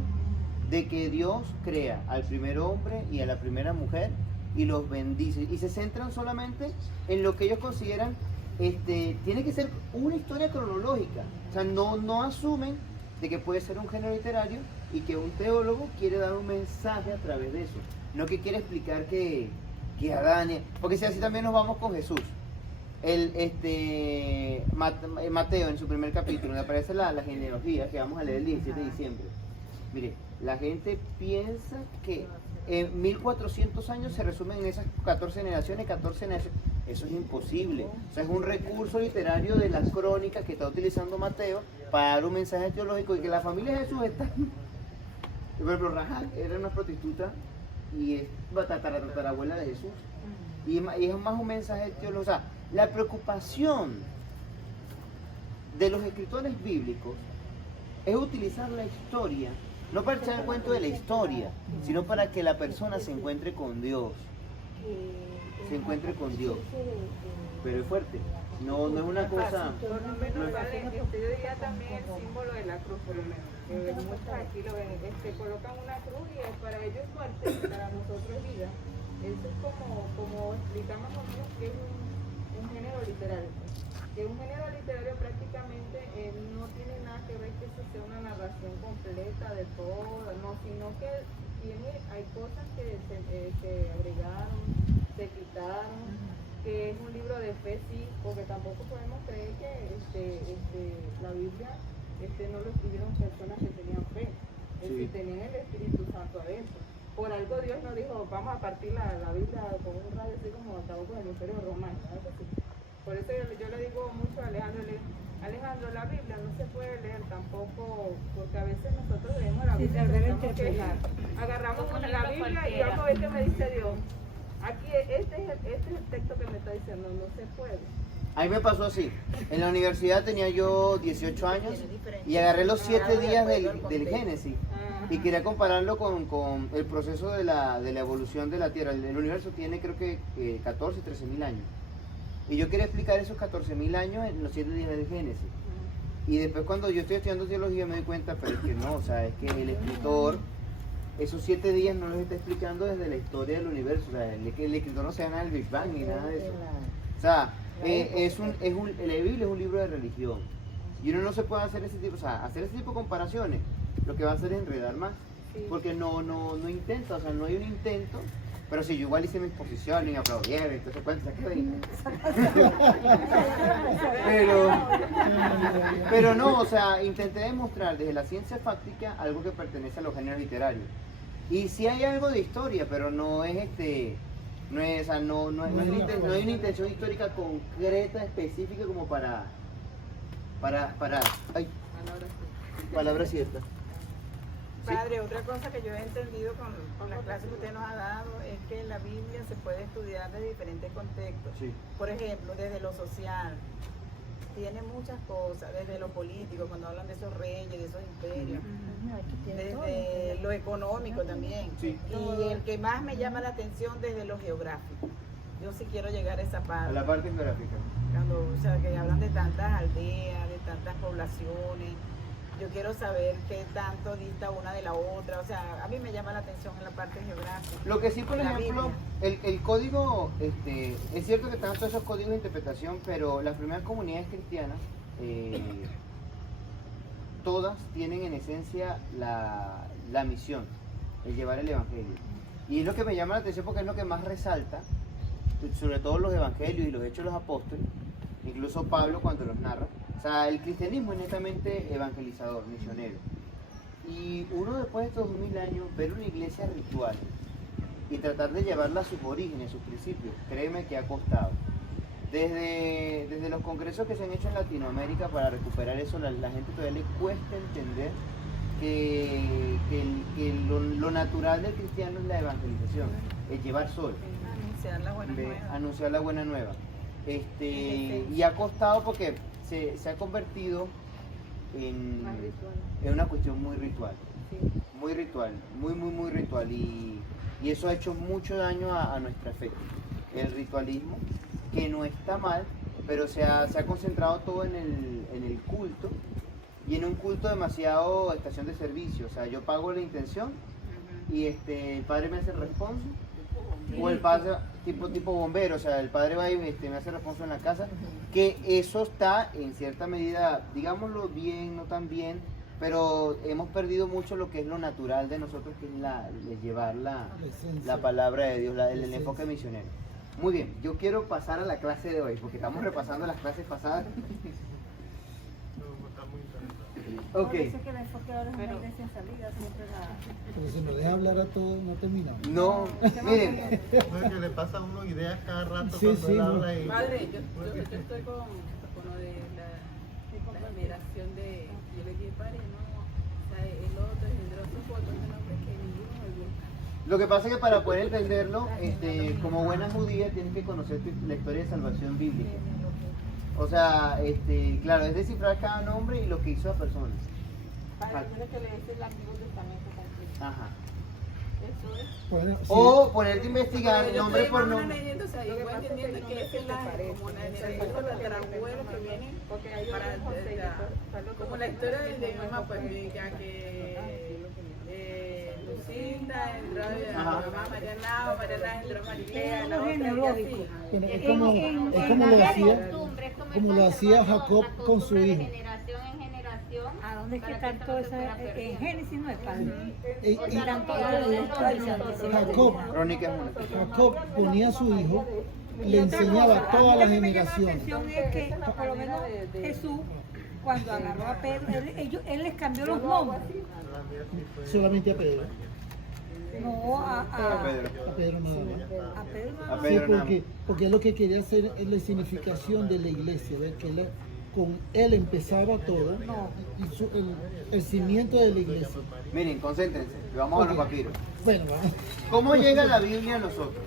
de que Dios crea al primer hombre y a la primera mujer y los bendice. Y se centran solamente en lo que ellos consideran, tiene que ser una historia cronológica. O sea, no asumen de que puede ser un género literario y que un teólogo quiere dar un mensaje a través de eso. No que quiere explicar que Adán, porque si así también nos vamos con Jesús. Mateo en su primer capítulo, donde aparece la genealogía que vamos a leer el 17 de diciembre. Mire, la gente piensa que en 1400 años se resumen en esas 14 generaciones. Eso es imposible. O sea, es un recurso literario de las crónicas que está utilizando Mateo para dar un mensaje teológico y que la familia de Jesús está... Por ejemplo, Rahab era una prostituta y es tatarabuela de Jesús. Y es más un mensaje teológico. O sea, la preocupación de los escritores bíblicos es utilizar la historia, no para echar el cuento de la historia, sino para que la persona se encuentre con Dios. Se encuentre con Dios. Pero es fuerte. No es una cosa... Por lo menos, padre, yo diría también el símbolo de la cruz, por lo menos. Muchos aquí lo ven, colocan una cruz y para ellos es muerte, para nosotros es vida. Eso es como explicamos más o menos que es un género literario. Que un género literario prácticamente no tiene nada que ver que eso sea una narración completa de todo, no, sino que hay cosas que se agregaron, se quitaron, que es un libro de fe, sí, porque tampoco podemos creer que la Biblia no lo escribieron personas que tenían fe, que tenían el Espíritu Santo adentro. Por algo Dios nos dijo, vamos a partir la Biblia con un rayo así como acabó con el Imperio Romano, algo así. Por eso yo le digo mucho a Alejandro, la Biblia no se puede leer tampoco, porque a veces nosotros leemos la Biblia, agarramos con la Biblia y yo a veces me dice Dios, aquí este es el texto que me está diciendo, no se puede. A mí me pasó así. En la universidad tenía yo 18 años y agarré los 7 días del Génesis y quería compararlo con el proceso de la evolución de la Tierra. El universo tiene creo que 14, 13 mil años. Y yo quería explicar esos 14 mil años en los 7 días del Génesis. Y después cuando yo estoy estudiando teología me doy cuenta, pero es que no, o sea, es que el escritor, esos 7 días no los está explicando desde la historia del universo. O sea, el escritor no se llama el Big Bang ni nada de eso. O sea, la Biblia es un libro de religión. Y uno no se puede hacer ese tipo, o sea, hacer ese tipo de comparaciones, lo que va a hacer es enredar más. Porque no intenta, o sea, no hay un intento. Pero si yo igual hice mi exposición y me aplaudieron, entonces cuánto saqué 20. Pero no, o sea, intenté demostrar desde la ciencia fáctica algo que pertenece a los géneros literarios. Y sí hay algo de historia, pero no es no hay una intención histórica concreta, específica como para palabra cierta. Padre, otra cosa que yo he entendido con la clase que usted nos ha dado es que la Biblia se puede estudiar de diferentes contextos. Sí. Por ejemplo, desde lo social, tiene muchas cosas, desde lo político, cuando hablan de esos reyes, de esos imperios, desde lo económico también. Sí. Y el que más me llama la atención desde lo geográfico. Yo sí quiero llegar a esa parte. A la parte geográfica. O sea, que hablan de tantas aldeas, de tantas poblaciones. Yo quiero saber qué tanto dista una de la otra, o sea, a mí me llama la atención en la parte geográfica. Lo que sí, por ejemplo, el código, es cierto que están todos esos códigos de interpretación, pero las primeras comunidades cristianas, todas tienen en esencia la misión, el llevar el evangelio. Y es lo que me llama la atención porque es lo que más resalta, sobre todo los evangelios y los hechos de los apóstoles, incluso Pablo cuando los narra. O sea, el cristianismo es netamente evangelizador, misionero. Y uno después de estos 2000 años, ver una iglesia ritual y tratar de llevarla a sus orígenes, sus principios, créeme que ha costado. Desde los congresos que se han hecho en Latinoamérica para recuperar eso, la gente todavía le cuesta entender que lo natural del cristiano es la evangelización, es llevar sol, anunciar la buena nueva. Y ha costado porque se ha convertido en una cuestión muy ritual, muy ritual y eso ha hecho mucho daño a nuestra fe. El ritualismo, que no está mal, pero se ha concentrado todo en el culto y en un culto demasiado estación de servicio. O sea, yo pago la intención y el padre me hace el responso. O el padre tipo bombero, o sea, el padre va y me hace responso en la casa, que eso está en cierta medida, digámoslo bien, no tan bien, pero hemos perdido mucho lo que es lo natural de nosotros, que es el llevar la esencia. palabra de Dios, el esencia. enfoque misionero. Muy bien, yo quiero pasar a la clase de hoy, porque estamos repasando las clases pasadas. Está muy interesante. Ok, Por eso que el enfoque ahora es una iglesia en salida, siempre la... Pero si nos deja hablar a todos, no terminamos. no, miren, No es que le pasa a uno ideas cada rato Sí, cuando sí, él no. habla y... Padre, yo estoy con lo de la generación de, yo le dije, padre, no, o sea, el otro engendró sus fotos de nombres que ninguno me gusta. lo que pasa es que para poder entenderlo, como buena judía tienes que conocer la historia de salvación bíblica. O sea, claro, es descifrar cada nombre y lo que hizo la persona. Padre, tiene que leerse el Antiguo Testamento completo. Ajá. Eso es. Bueno, sí, O ponerte a investigar Yo nombre estoy por más o menos nombre. leyendo, o sea, yo voy entendiendo que es como una generación de tatarabuelos que vienen para, como la historia de mi mamá, pues, ya que Lucinda entró a mi mamá, Mariana entró a Marilea, la otra, y así. bueno, es como lo hacía, como lo hacía Jacob con su hijo. De generación en generación. ¿A dónde es que para están todas esto no se esas? fuera En perdiendo. Génesis no es padre. Y Jacob. Crónica es una. Jacob ponía a su hijo, le otra enseñaba cosa, a todas a las mí lo que me llama la generaciones. atención es que por lo menos Jesús, cuando agarró a Pedro, él les cambió los nombres. La mía sí fue- Solamente a Pedro. No, A Pedro. A Pedro nada más. a Pedro A no. Pedro. Sí, porque él lo que quería hacer es la significación de la iglesia, ¿ves? Que con él empezaba todo y el cimiento de la iglesia. Miren, concéntrense, vamos a los papiros. Bueno, vamos. ¿Cómo llega la Biblia a nosotros?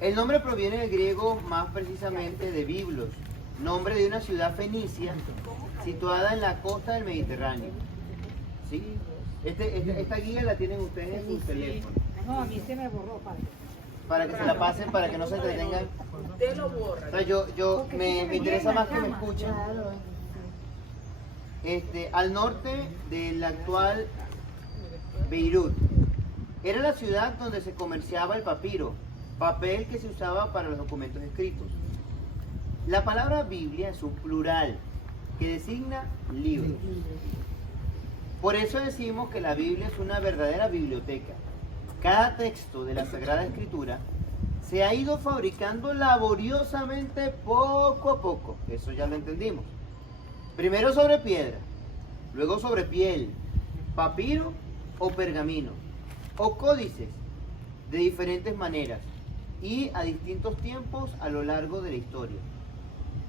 El nombre proviene del griego, más precisamente de Biblos, nombre de una ciudad fenicia situada en la costa del Mediterráneo. ¿Sí? Esta guía la tienen ustedes en sus teléfonos, No, a mí se me borró, padre. para que se la pasen, para que no se entretengan. Usted lo borra. O sea, yo me interesa más que me escuchen. Al norte del actual Beirut. Era la ciudad donde se comerciaba el papiro, papel que se usaba para los documentos escritos. La palabra Biblia es un plural que designa libros. Por eso decimos que la Biblia es una verdadera biblioteca. Cada texto de la Sagrada Escritura se ha ido fabricando laboriosamente poco a poco. Eso ya lo entendimos. Primero sobre piedra, luego sobre piel, papiro o pergamino, o códices de diferentes maneras y a distintos tiempos a lo largo de la historia,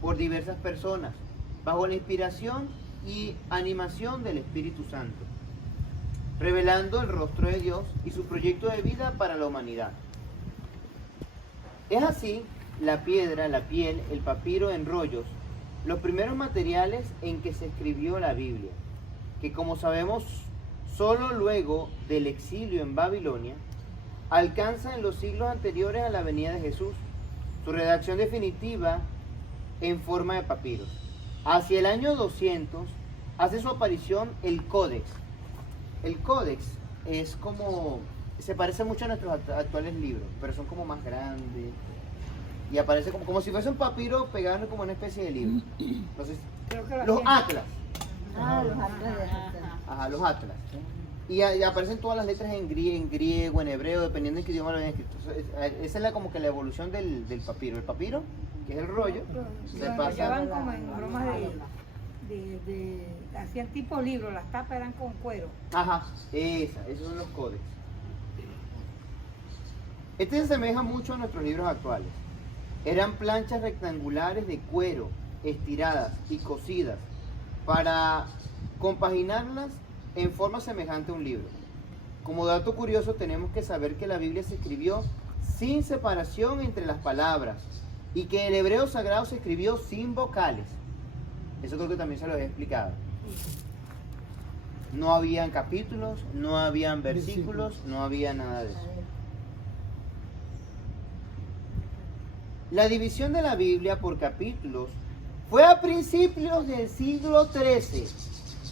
por diversas personas, bajo la inspiración y animación del Espíritu Santo, revelando el rostro de Dios y su proyecto de vida para la humanidad. Es así, la piedra, la piel, el papiro en rollos, los primeros materiales en que se escribió la Biblia, que como sabemos, solo luego del exilio en Babilonia, alcanza en los siglos anteriores a la venida de Jesús su redacción definitiva en forma de papiros. Hacia el año 200 hace su aparición el Códex. El Códex es como, se parece mucho a nuestros actuales libros, pero son como más grandes y aparece como si fuese un papiro pegado como una especie de libro. Entonces, Creo que lo los hacían. atlas, Ah, los atlas. ajá, los atlas. Y aparecen todas las letras en griego, en hebreo, dependiendo de qué idioma lo hayan escrito. Esa es como que la evolución del papiro. El papiro, que es el rollo, se Lo pasa. enrollaban como en bromas hacían tipo libros, las tapas eran con cuero. Ajá, esos son los códex. Este se asemeja mucho a nuestros libros actuales. Eran planchas rectangulares de cuero, estiradas y cosidas, para compaginarlas en forma semejante a un libro. Como dato curioso, tenemos que saber que la Biblia se escribió sin separación entre las palabras y que el hebreo sagrado se escribió sin vocales. Eso creo que también se lo había explicado. No habían capítulos, no habían versículos, no había nada de eso. La división de la Biblia por capítulos fue a principios del siglo XIII,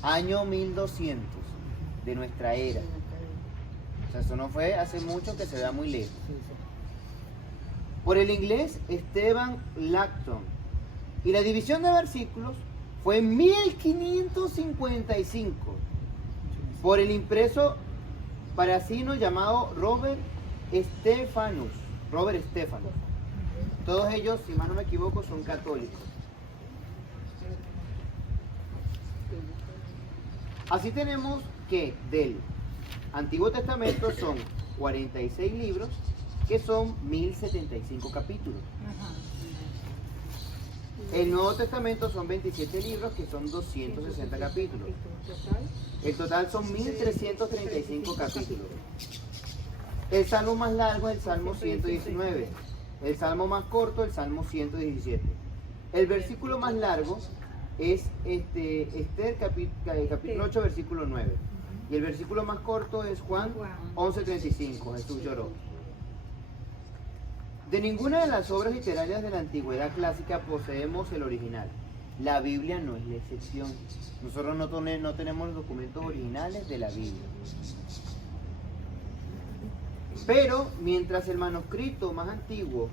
año 1200 de nuestra era. O sea, eso no fue hace mucho, que se vea muy lejos. Por el inglés Stephen Langton. Y la división de versículos fue en 1555, por el impreso parasino llamado Robert Stephanus. Todos ellos, si mal no me equivoco, son católicos. Así tenemos que del Antiguo Testamento son 46 libros, que son 1075 capítulos. El Nuevo Testamento son 27 libros, que son 260 capítulos. El total son 1335 capítulos. El salmo más largo es el Salmo 119. El salmo más corto, el Salmo 117. El versículo más largo es Esther capítulo 8, versículo 9. Y el versículo más corto es Juan 11:35. Jesús lloró. De ninguna de las obras literarias de la antigüedad clásica poseemos el original. La Biblia no es la excepción. Nosotros no tenemos los documentos originales de la Biblia. Pero mientras el manuscrito más antiguo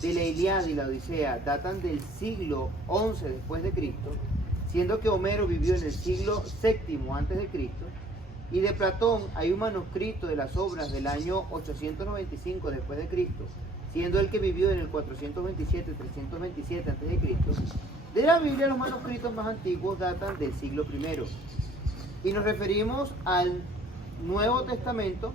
de la Ilíada y la Odisea datan del siglo XI después de Cristo, siendo que Homero vivió en el siglo VII antes de Cristo, y de Platón hay un manuscrito de las obras del año 895 después de Cristo, siendo el que vivió en el 427-327 antes de Cristo, de la Biblia los manuscritos más antiguos datan del siglo I. Y nos referimos al Nuevo Testamento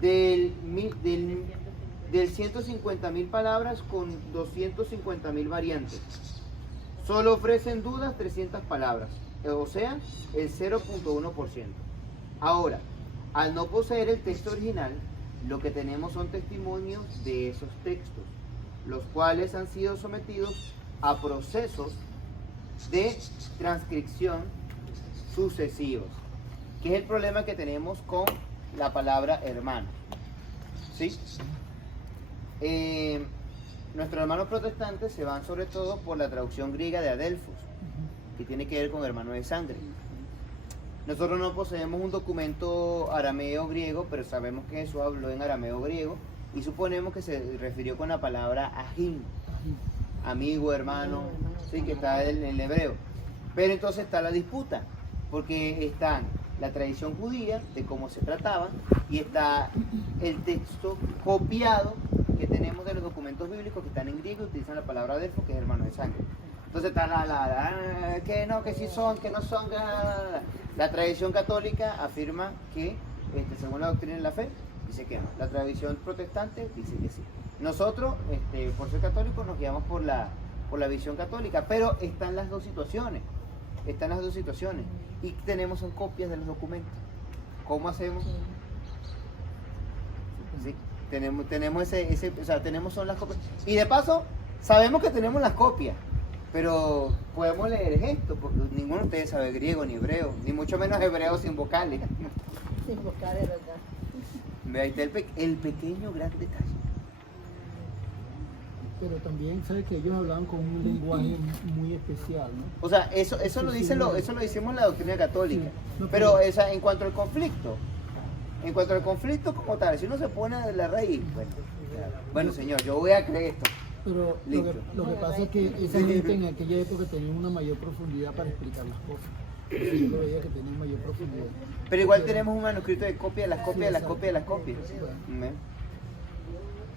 del 150.000 palabras con 250.000 variantes. Solo ofrecen dudas 300 palabras, o sea, el 0.1%. Ahora, al no poseer el texto original, lo que tenemos son testimonios de esos textos, los cuales han sido sometidos a procesos de transcripción sucesivos, que es el problema que tenemos con la palabra hermano. ¿Sí? Nuestros hermanos protestantes se van sobre todo por la traducción griega de Adelfos, que tiene que ver con hermano de sangre. Nosotros no poseemos un documento arameo griego, pero sabemos que Jesús habló en arameo griego y suponemos que se refirió con la palabra ajín, amigo, hermano, sí, que está en el hebreo. Pero entonces está la disputa, porque están la tradición judía de cómo se trataba y está el texto copiado que tenemos de los documentos bíblicos que están en griego y utilizan la palabra adelfo, que es hermano de sangre. Entonces está que no, que sí son, que no son. La tradición católica afirma que, según la doctrina de la fe, dice que no. La tradición protestante dice que sí. Nosotros, por ser católicos, nos guiamos por la visión católica, pero están las dos situaciones. Y tenemos son copias de los documentos. ¿Cómo hacemos? Sí, tenemos tenemos son las copias. Y de paso, sabemos que tenemos las copias, pero podemos leer esto, porque ninguno de ustedes sabe griego ni hebreo, ni mucho menos hebreo sin vocales. Sin vocales, ¿verdad? Ve, ahí está el pequeño gran detalle. Pero también sabes que ellos hablaban con un lenguaje muy especial, ¿no? O sea, eso lo decimos en la doctrina católica. Sí. No, pero en cuanto al conflicto como tal, si uno se pone de la raíz, bueno señor, yo voy a creer esto. Pero lo que pasa es que esa gente en aquella época tenía una mayor profundidad para explicar las cosas. Yo lo veía que tenía mayor profundidad. Pero igual tenemos un manuscrito de copia de las copias de las copias de las copias.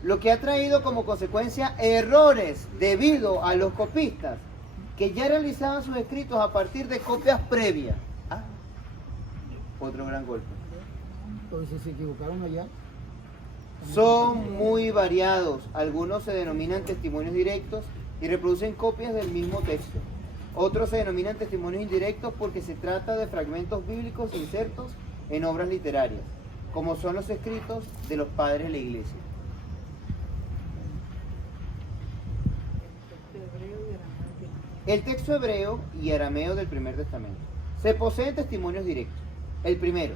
Lo que ha traído como consecuencia errores debido a los copistas que ya realizaban sus escritos a partir de copias previas. Otro gran golpe. Entonces se equivocaron allá. Son muy variados. Algunos se denominan testimonios directos y reproducen copias del mismo texto. Otros se denominan testimonios indirectos porque se trata de fragmentos bíblicos insertos en obras literarias, como son los escritos de los padres de la iglesia. El texto hebreo y arameo del Primer Testamento. Se poseen testimonios directos. El primero,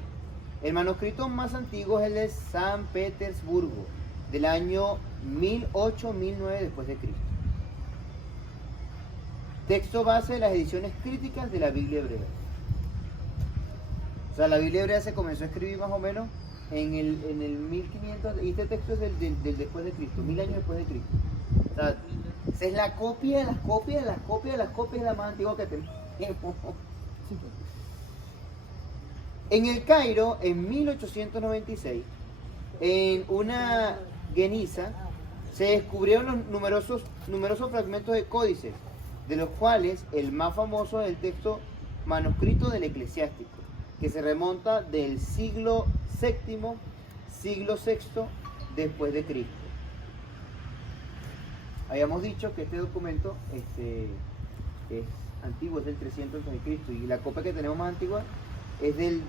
el manuscrito más antiguo es el de San Petersburgo, del año 1008-1009 después de Cristo. Texto base de las ediciones críticas de la Biblia hebrea. O sea, la Biblia hebrea se comenzó a escribir más o menos en el 1500, y este texto es del después de Cristo, 1000 años después de Cristo. O sea, esa es la copia de las copias de las copias de las copias, la más antigua que tenemos. En el Cairo, en 1896, en una gueniza, se descubrieron los numerosos fragmentos de códices, de los cuales el más famoso es el texto manuscrito del Eclesiástico, que se remonta del siglo VII, siglo VI después de Cristo. Habíamos dicho que este documento es antiguo, es del 300 a.C. y la copia que tenemos más antigua es del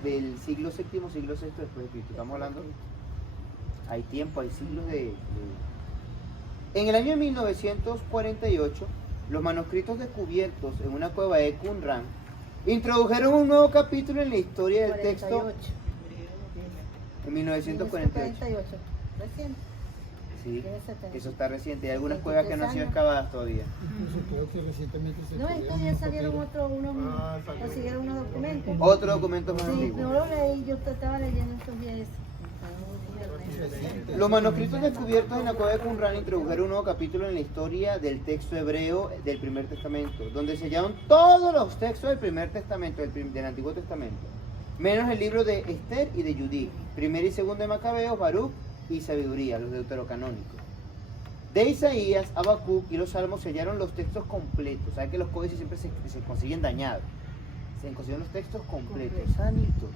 siglo VII, siglo VI después de Cristo. Estamos hablando, hay tiempo, hay siglos de... En el año 1948, los manuscritos descubiertos en una cueva de Qumran introdujeron un nuevo capítulo en la historia del texto 48. en 1948. 48. Recién. Sí, Tiene 70. eso está reciente. Hay algunas cuevas que no han sido 23 excavadas todavía. Incluso creo que recientemente se No, estos días salieron unos salió. consiguieron unos documentos. Otro documento más Sí, antiguo. no lo leí, yo estaba leyendo estos días. Los manuscritos descubiertos en la cueva de Qumran introdujeron un nuevo capítulo en la historia del texto hebreo del Primer Testamento, donde se hallaron todos los textos del Primer Testamento, del Antiguo Testamento, menos el libro de Esther y de Judith, Primero y Segundo de Macabeos, Baruch y Sabiduría, los deuterocanónicos. De Isaías, Habacuc y los Salmos se hallaron los textos completos. Saben que los códices siempre se consiguen dañados. Se consiguen los textos completos, sanitos.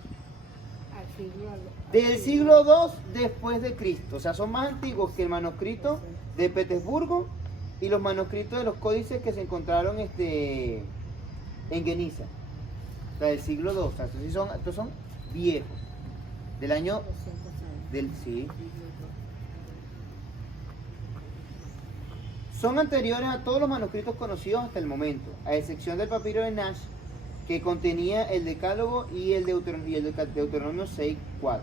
Del siglo II después de Cristo, o sea, son más antiguos que el manuscrito de Petersburgo y los manuscritos de los códices que se encontraron en Geniza, o sea, del siglo II. O sea, estos son viejos, del año sí. Son anteriores a todos los manuscritos conocidos hasta el momento, a excepción del papiro de Nash, que contenía el Decálogo y el Deuteronomio 6:4.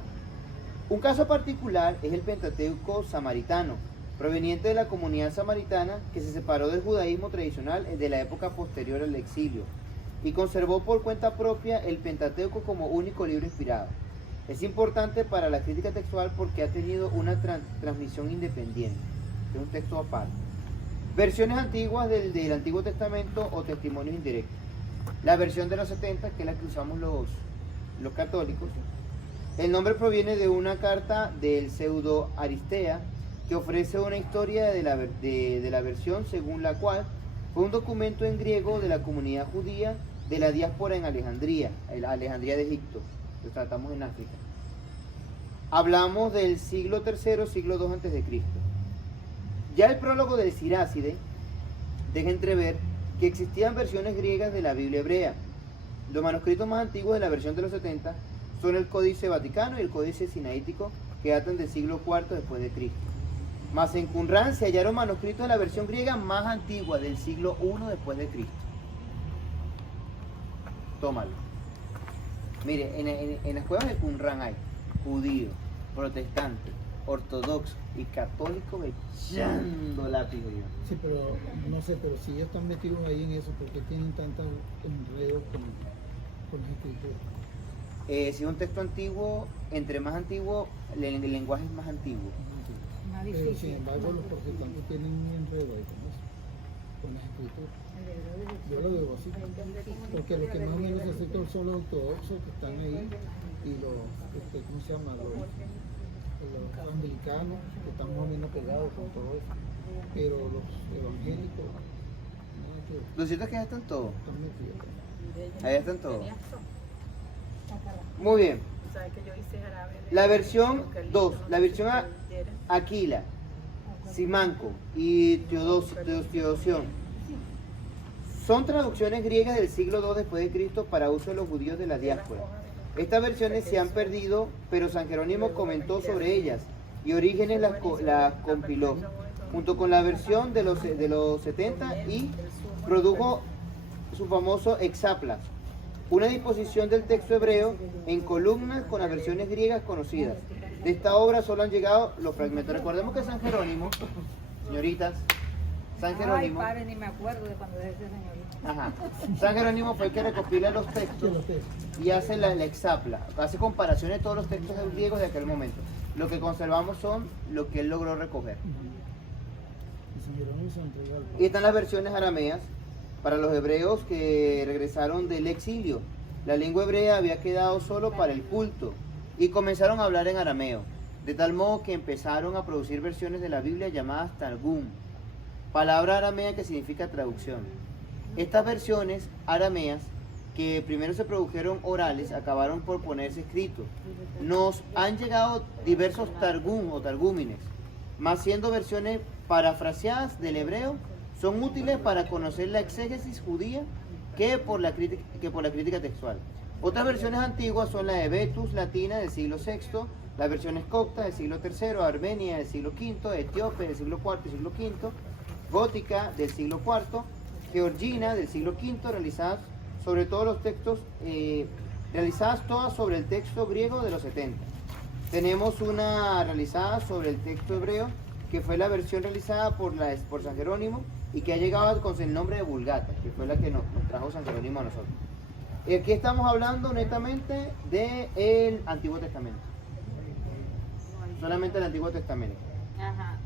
Un caso particular es el Pentateuco samaritano, proveniente de la comunidad samaritana que se separó del judaísmo tradicional de la época posterior al exilio y conservó por cuenta propia el Pentateuco como único libro inspirado. Es importante para la crítica textual porque ha tenido una transmisión independiente, es un texto aparte. Versiones antiguas del Antiguo Testamento o testimonios indirectos. La versión de los 70, que es la que usamos los católicos. El nombre proviene de una carta del pseudo Aristea que ofrece una historia de la versión según la cual fue un documento en griego de la comunidad judía de la diáspora en Alejandría de Egipto. Lo tratamos en África. Hablamos del siglo III, siglo II a.C. Ya el prólogo del Siráside deja entrever que existían versiones griegas de la Biblia hebrea. Los manuscritos más antiguos de la versión de los 70 son el Códice Vaticano y el Códice Sinaítico, que datan del siglo IV después de Cristo. Mas en Qumran se hallaron manuscritos de la versión griega más antigua, del siglo I después de Cristo. Tómalo. Mire, en las cuevas de Qumran hay judíos, protestantes, ortodoxos y católicos echando látigo. Sí, pero no sé, pero si ellos están metidos ahí en eso, ¿por qué tienen tantos enredos con las escrituras? Si es un texto antiguo, entre más antiguo, el lenguaje es más antiguo. Más Sin difícil. embargo, los protestantes tienen un enredo ahí con las escrituras. Yo lo veo así, porque los que más o menos aceptan son los ortodoxos que están ahí y los, ¿cómo se llama? Los anglicanos que están más o menos pegados con todo eso, pero los evangélicos nada que ver, Lo cierto es que ya están todos. están metidos. Ahí están todos. Muy bien. ¿Sabes que yo hice jarabe de- La versión eucalipto, 2, no la sé versión si cualquiera. Aquila, Simanco y Teodosión son traducciones griegas del siglo II después de Cristo para uso de los judíos de la diáspora. Estas versiones se han perdido, pero San Jerónimo comentó sobre ellas y Orígenes las compiló junto con la versión de los 70 y produjo su famoso Hexaplas, una disposición del texto hebreo en columnas con las versiones griegas conocidas. De esta obra solo han llegado los fragmentos. Recordemos que San Jerónimo, señoritas, San Ay, Jerónimo, padre, ni me acuerdo de cuando era ese señorito. ajá, San Jerónimo fue el que recopila los Sí, textos los textos. y hace la Hexapla, hace comparaciones de todos los textos griegos de aquel momento. Lo que conservamos son lo que él logró recoger. Y San Jerónimo se entrega al Y están las versiones arameas para los hebreos que regresaron del exilio La lengua hebrea había quedado solo para el culto y comenzaron a hablar en arameo, de tal modo que empezaron a producir versiones de la Biblia llamadas Targum, palabra aramea que significa traducción. Estas versiones arameas, que primero se produjeron orales, acabaron por ponerse escritos. Nos han llegado diversos Targum o Targúmines, mas siendo versiones parafraseadas del hebreo, son útiles para conocer la exégesis judía que por la crítica textual. Otras versiones antiguas son la de Betus latina del siglo VI, las versiones coptas del siglo III, armenia del siglo V, etíope del siglo IV y siglo V, gótica del siglo IV, georgina del siglo V, realizadas sobre todos los textos, realizadas todas sobre el texto griego de los 70. Tenemos una realizada sobre el texto hebreo, que fue la versión realizada por San Jerónimo y que ha llegado con el nombre de Vulgata, que fue la que nos trajo San Jerónimo a nosotros. Y aquí estamos hablando netamente del Antiguo Testamento. Solamente el Antiguo Testamento. Ajá.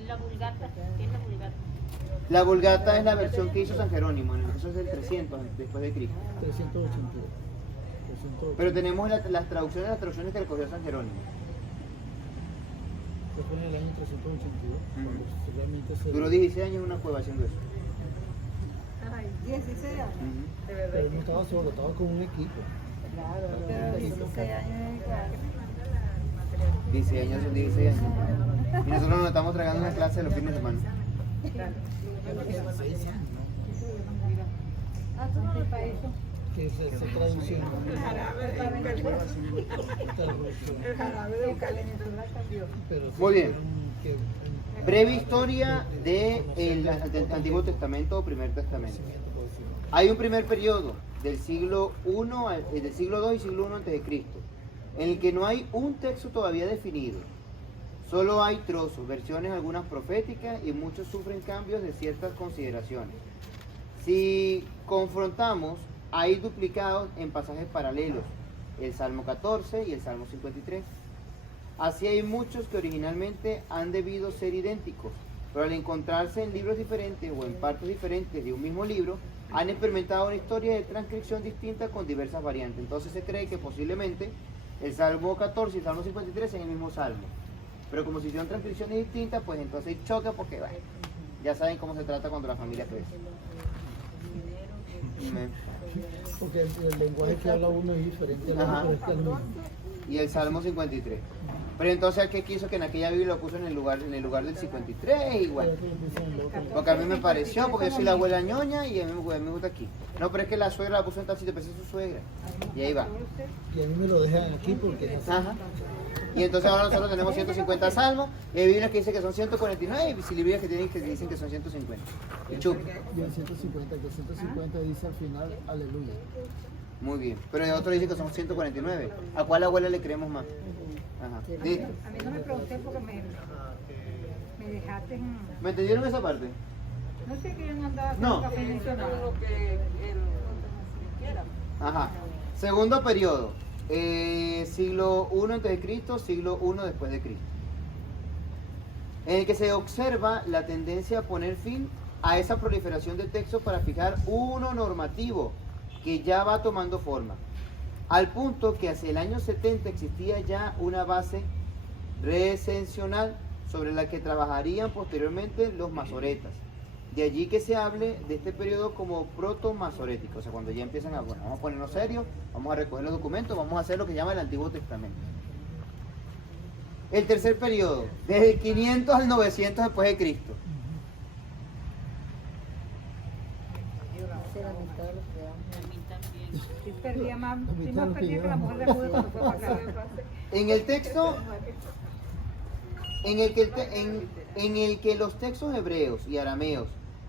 ¿Y la Vulgata? ¿Qué es la Vulgata? La Vulgata es la versión que hizo San Jerónimo, eso es el 300 después de Cristo. 382. Pero tenemos las traducciones que recogió San Jerónimo. Se fue en el año 382, cuando realmente se... Duró 16 años en una cueva haciendo eso. Ay, 16 años. De verdad Pero que no estaba solo, estaba con un equipo. Pero 16 años, claro. 16 años son 16 años. Y nosotros nos estamos tragando una clase los fines de semana. Ah, tú no para eso. Que es esa traducción. el jarabe de Eucalipto la cambió. Pero sí, Muy bien. que- Breve historia del Antiguo Testamento o Primer Testamento. Hay un primer periodo del siglo I, del siglo II y siglo I antes de Cristo, en el que no hay un texto todavía definido. Solo hay trozos, versiones algunas proféticas y muchos sufren cambios de ciertas consideraciones. Si confrontamos, hay duplicados en pasajes paralelos, el Salmo 14 y el Salmo 53. Así hay muchos que originalmente han debido ser idénticos, pero al encontrarse en libros diferentes o en partes diferentes de un mismo libro, han experimentado una historia de transcripción distinta con diversas variantes. Entonces se cree que posiblemente el Salmo 14 y el Salmo 53 sean el mismo Salmo. Pero como si hicieron transcripciones distintas, pues entonces choca porque, bueno, ya saben cómo se trata cuando la familia crece. Porque el lenguaje que habla uno es diferente al Ajá. otro, pero es el mismo. Y el Salmo 53. Pero entonces, ¿qué quiso que en aquella Biblia lo puso en el lugar del 53? Y bueno, porque a mí me pareció, porque yo soy la abuela ñoña y a mí me gusta aquí. No, pero es que la suegra la puso en tal sitio, pero esa es su suegra. Y ahí va. Y a mí me lo dejan aquí porque Ajá. Y entonces ahora nosotros tenemos 150 salmos, y hay Biblias que dicen que son 149, y Biblias que dicen que son 150. Y chup. y el 150, que el 150 dice al final, aleluya. Muy bien. Pero el otro dice que son 149. ¿A cuál abuela le creemos más? Ajá. Sí. A mí no me pregunté porque me dejaste en... ¿Me entendieron esa parte? No sé que yo no andaba No. con café mencionado. lo que él quiera. Ajá. Segundo periodo. Siglo I antes de Cristo, siglo I después de Cristo. En el que se observa la tendencia a poner fin a esa proliferación de textos para fijar uno normativo que ya va tomando forma. Al punto que hacia el año 70 existía ya una base recensional sobre la que trabajarían posteriormente los masoretas. De allí que se hable de este periodo como proto-masorético, o sea, cuando ya empiezan a, bueno, vamos a ponernos serios, vamos a recoger los documentos, vamos a hacer lo que llama el Antiguo Testamento. El tercer periodo, desde el 500 al 900 después de Cristo. Hace la mitad de los que damos. A mí también. Sí, perdía más, sí más perdía que la mujer de Jude cuando fue para acá. En el texto, en el que los textos hebreos y arameos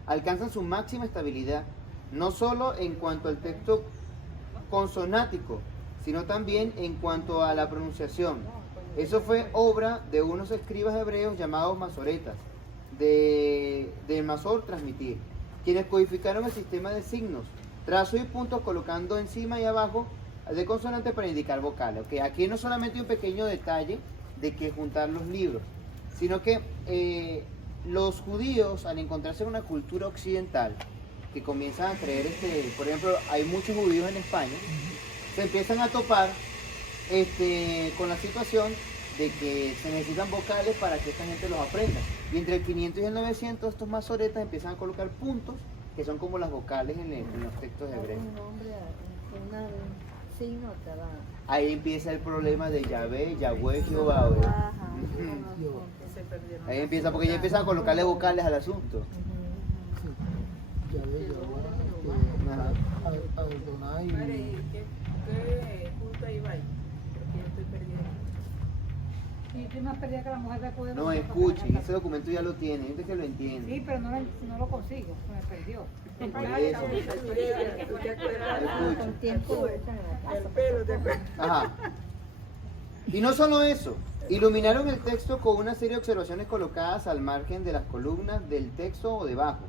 alcanzan su máxima estabilidad, no solo en cuanto al texto consonático, sino también en cuanto a la pronunciación. Eso fue obra de unos escribas hebreos llamados masoretas, de masor transmitir, quienes codificaron el sistema de signos, trazos y puntos colocando encima y abajo de consonantes para indicar vocales. Okay, aquí no solamente un pequeño detalle de que juntar los libros, sino que los judíos, al encontrarse en una cultura occidental, que comienzan a creer, por ejemplo, hay muchos judíos en España, se empiezan a topar con la situación de que se necesitan vocales para que esta gente los aprenda. Y entre el 500 y el 900 estos masoretas empiezan a colocar puntos que son como las vocales en los textos hebreos. Un nombre, un signo te va. Ahí empieza el problema de Yahvé, Yahweh, Jehová. ¿Verdad? Ajá. Ujú. Se perdieron. Ahí empieza, porque ya empiezan a colocarle vocales al asunto. Sí. Ya ves, Ajá. Adonai. Madre, ¿y qué punto ahí va? Porque yo estoy perdida. Y estoy más perdida que la mujer de acuerdo. No, escuchen, ese documento ya lo tienen, gente que lo entiende. Sí, pero no lo consigo, se me perdió. Por eso. ¿Tú te acuerdas? Escuchen. Con tiempo están en la El casa. pelo, ¿te acuerdas? Ajá. Y no solo eso, iluminaron el texto con una serie de observaciones colocadas al margen de las columnas del texto o debajo.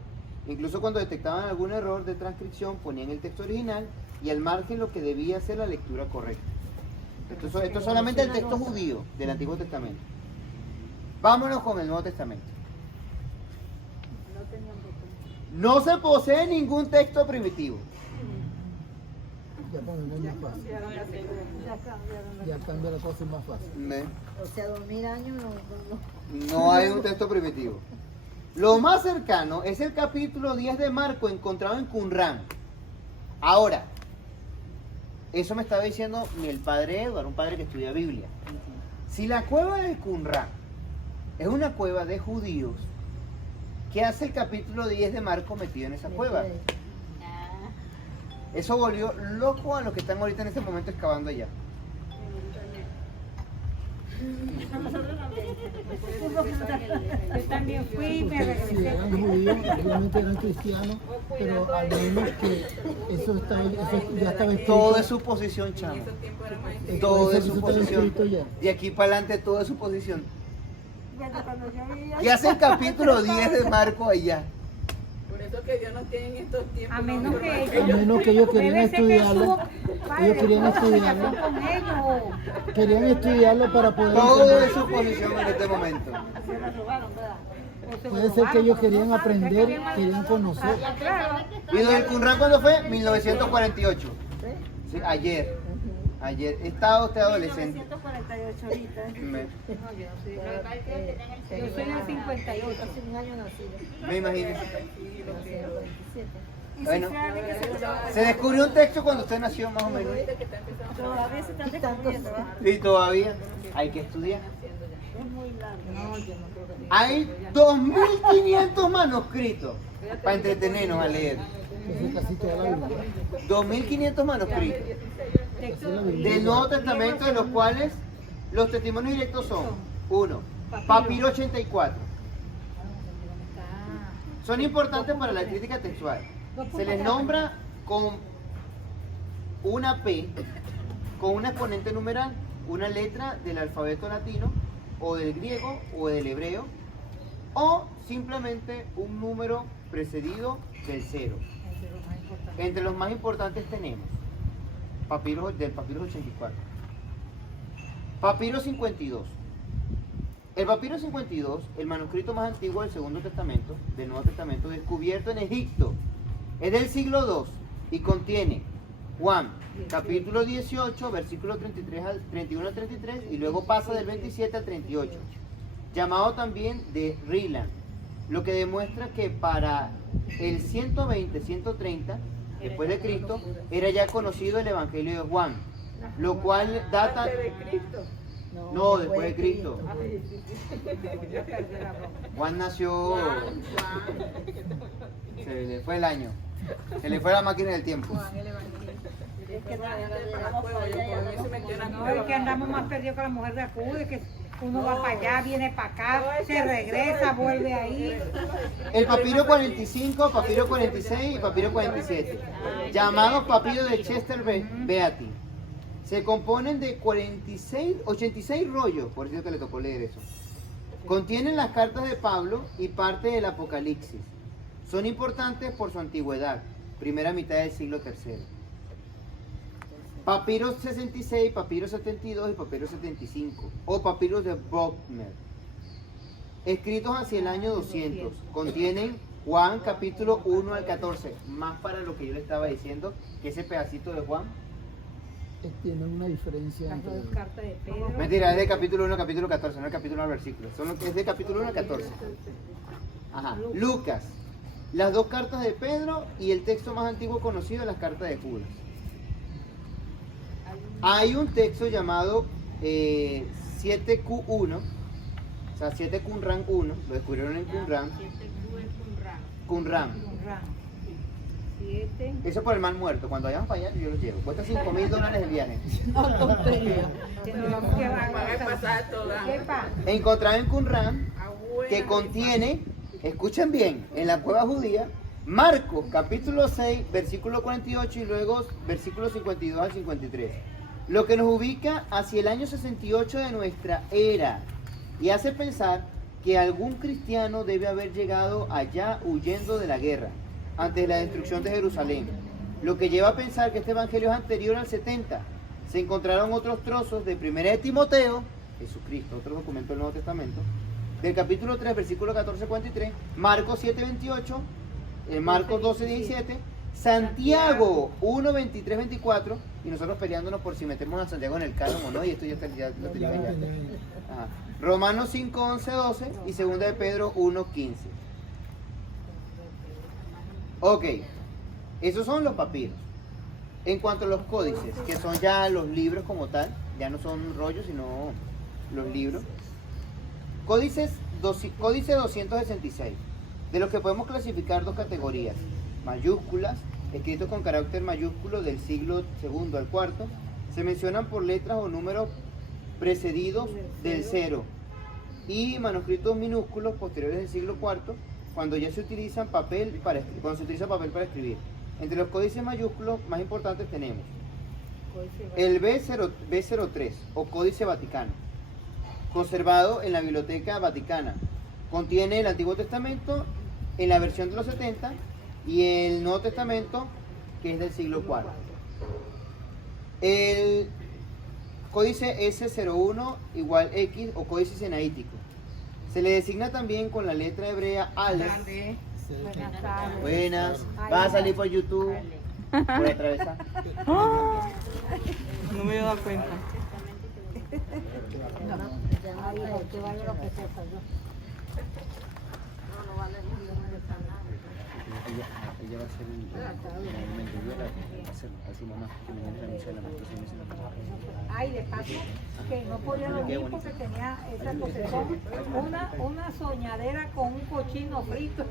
Incluso cuando detectaban algún error de transcripción, ponían el texto original y al margen lo que debía ser la lectura correcta. Esto es solamente el texto judío del Antiguo Testamento. Vámonos con el Nuevo Testamento. No tenían botón. No se posee ningún texto primitivo. Ya ponemos más fácil. Ya cambiaron Ya cambia la cosa, es más fácil. ¿Ve? O sea, 2000 años no. No hay un texto primitivo. Lo más cercano es el capítulo 10 de Marco encontrado en Qumran. Ahora, eso me estaba diciendo el padre Eduardo, un padre que estudia Biblia. Si la cueva de Qumran es una cueva de judíos, ¿qué hace el capítulo 10 de Marco metido en esa cueva? Eso volvió loco a los que están ahorita en este momento excavando allá. Yo también fui y me Si regresé. eran judíos, obviamente eran cristianos, pero al menos que eso ya estaba escrito. Todo es suposición, chamo. En esos tiempos era más Todo es Eso estaba suposición. escrito ya. De aquí para adelante todo es suposición. Bueno, cuando yo vivía ¿Qué hace el capítulo 10 de Marco allá? Por eso que Dios nos tiene en estos tiempos. A menos que A menos que ellos querían debe ser que estudiarlo. padre, Ellos querían tuvo estudiarlo. conversación con ellos. Querían estudiarlo para poder Todo entender. es suposición en este momento. se la robaron, ¿verdad? O se lo Puede ser robaron, que ellos pero no querían saben, aprender, querían querían conocer. Ah, claro. ¿Y lo del Qumran cuándo fue? 1948. ¿Sí? Sí, ayer. Ayer. Estaba usted adolescente. 1948 ahorita. Me, Yo soy del 58. Hace un año nacido. me imagino. Nací en el 27. Bueno, se descubrió un texto cuando usted nació más o menos. Todavía se están descubriendo, ¿verdad? Y todavía hay que estudiar. Es muy largo. No, yo no creo que Hay 2.500 manuscritos para entretenernos a leer. Eso es casi toda la Biblia. 2.500 manuscritos texto del Nuevo Testamento, de los cuales los testimonios directos son: 1. Papiro 84. Son importantes para la crítica textual. Se les nombra con una P, con una exponente numeral, una letra del alfabeto latino, o del griego, o del hebreo, o simplemente un número precedido del 0. Entre los más importantes tenemos del papiro 84. Papiro 52. El papiro 52, el manuscrito más antiguo del Segundo Testamento, del Nuevo Testamento, descubierto en Egipto, es del siglo II y contiene Juan, capítulo 18, versículo 31 al 33, y luego pasa del 27 al 38, llamado también de Rilan, lo que demuestra que para el 120-130 después de Cristo era ya conocido el Evangelio de Juan, lo cual data... No, después de Cristo. Juan nació... Se le fue el año. Se le fue la máquina del tiempo. Es que No, es que andamos más perdidos que la mujer de acude, que uno va para allá, viene para acá, se regresa, vuelve ahí. El papiro 45, papiro 46 y papiro 47, llamados papiros de Chester Beatty, se componen de 86 rollos, por eso que le tocó leer eso. Contienen las cartas de Pablo y parte del Apocalipsis. Son importantes por su antigüedad, primera mitad del siglo III. Papiros 66, papiros 72 y papiros 75, o papiros de Bodmer, escritos hacia el año 200, contienen Juan capítulo 1 al 14, más para lo que yo le estaba diciendo, que ese pedacito de Juan tienen una diferencia Las entre... dos cartas de Pedro. Mentira, es de capítulo 1 a capítulo 14, no el capítulo 1 al versículo. Es de capítulo 1 al 14. Ajá. Lucas. Las dos cartas de Pedro y el texto más antiguo conocido, las cartas de Judas. Hay un texto llamado 7Q1, o sea, 7 Qumran 1, lo descubrieron en Qumran. Qumran. Qumran. 7. Eso por el mal muerto, cuando vayamos para allá yo los llevo. Cuesta $5,000 el viaje. No, tontería. Van a pasar todas. Encontrado en Qumran, que contiene, escuchen bien, en la cueva judía, Marcos capítulo 6, versículo 48 y luego versículos 52 al 53. Lo que nos ubica hacia el año 68 de nuestra era y hace pensar que algún cristiano debe haber llegado allá huyendo de la guerra antes de la destrucción de Jerusalén, lo que lleva a pensar que este evangelio es anterior al 70. Se encontraron otros trozos de 1 de Timoteo, Jesucristo, otro documento del Nuevo Testamento, del capítulo 3, versículo 14-43, Marcos 7, 28, Marcos 12, 17, Santiago 1, 23, 24, y nosotros peleándonos por si metemos a Santiago en el canon o no, y esto ya lo tenía ya. Ajá. Romanos 5, 11, 12 y 2 de Pedro 1, 15. Ok, esos son los papiros. En cuanto a los códices, que son ya los libros como tal, ya no son rollos, sino los libros. Códice 266, de los que podemos clasificar dos categorías: mayúsculas, escritos con carácter mayúsculo del siglo II al IV, se mencionan por letras o números precedidos del 0, y manuscritos minúsculos posteriores del siglo IV, cuando ya se utiliza papel para escribir. Entre los códices mayúsculos más importantes tenemos el B03 o Códice Vaticano, conservado en la Biblioteca Vaticana. Contiene el Antiguo Testamento en la versión de los 70 y el Nuevo Testamento, que es del siglo IV. El Códice S01 igual X o Códice Sinaítico. Se le designa también con la letra hebrea Aleph. Buenas tardes. Buenas. ¿Vas a salir por YouTube? Voy a atravesar. No me he dado cuenta. Ay, que vale lo que sepa yo. Ella va a ser el momento. Yo va a hacer a su mamá que me viene a anunciar la menstruación. Ay, de paso, que no podía dormir porque tenía esa posesión, una soñadera con un cochino frito.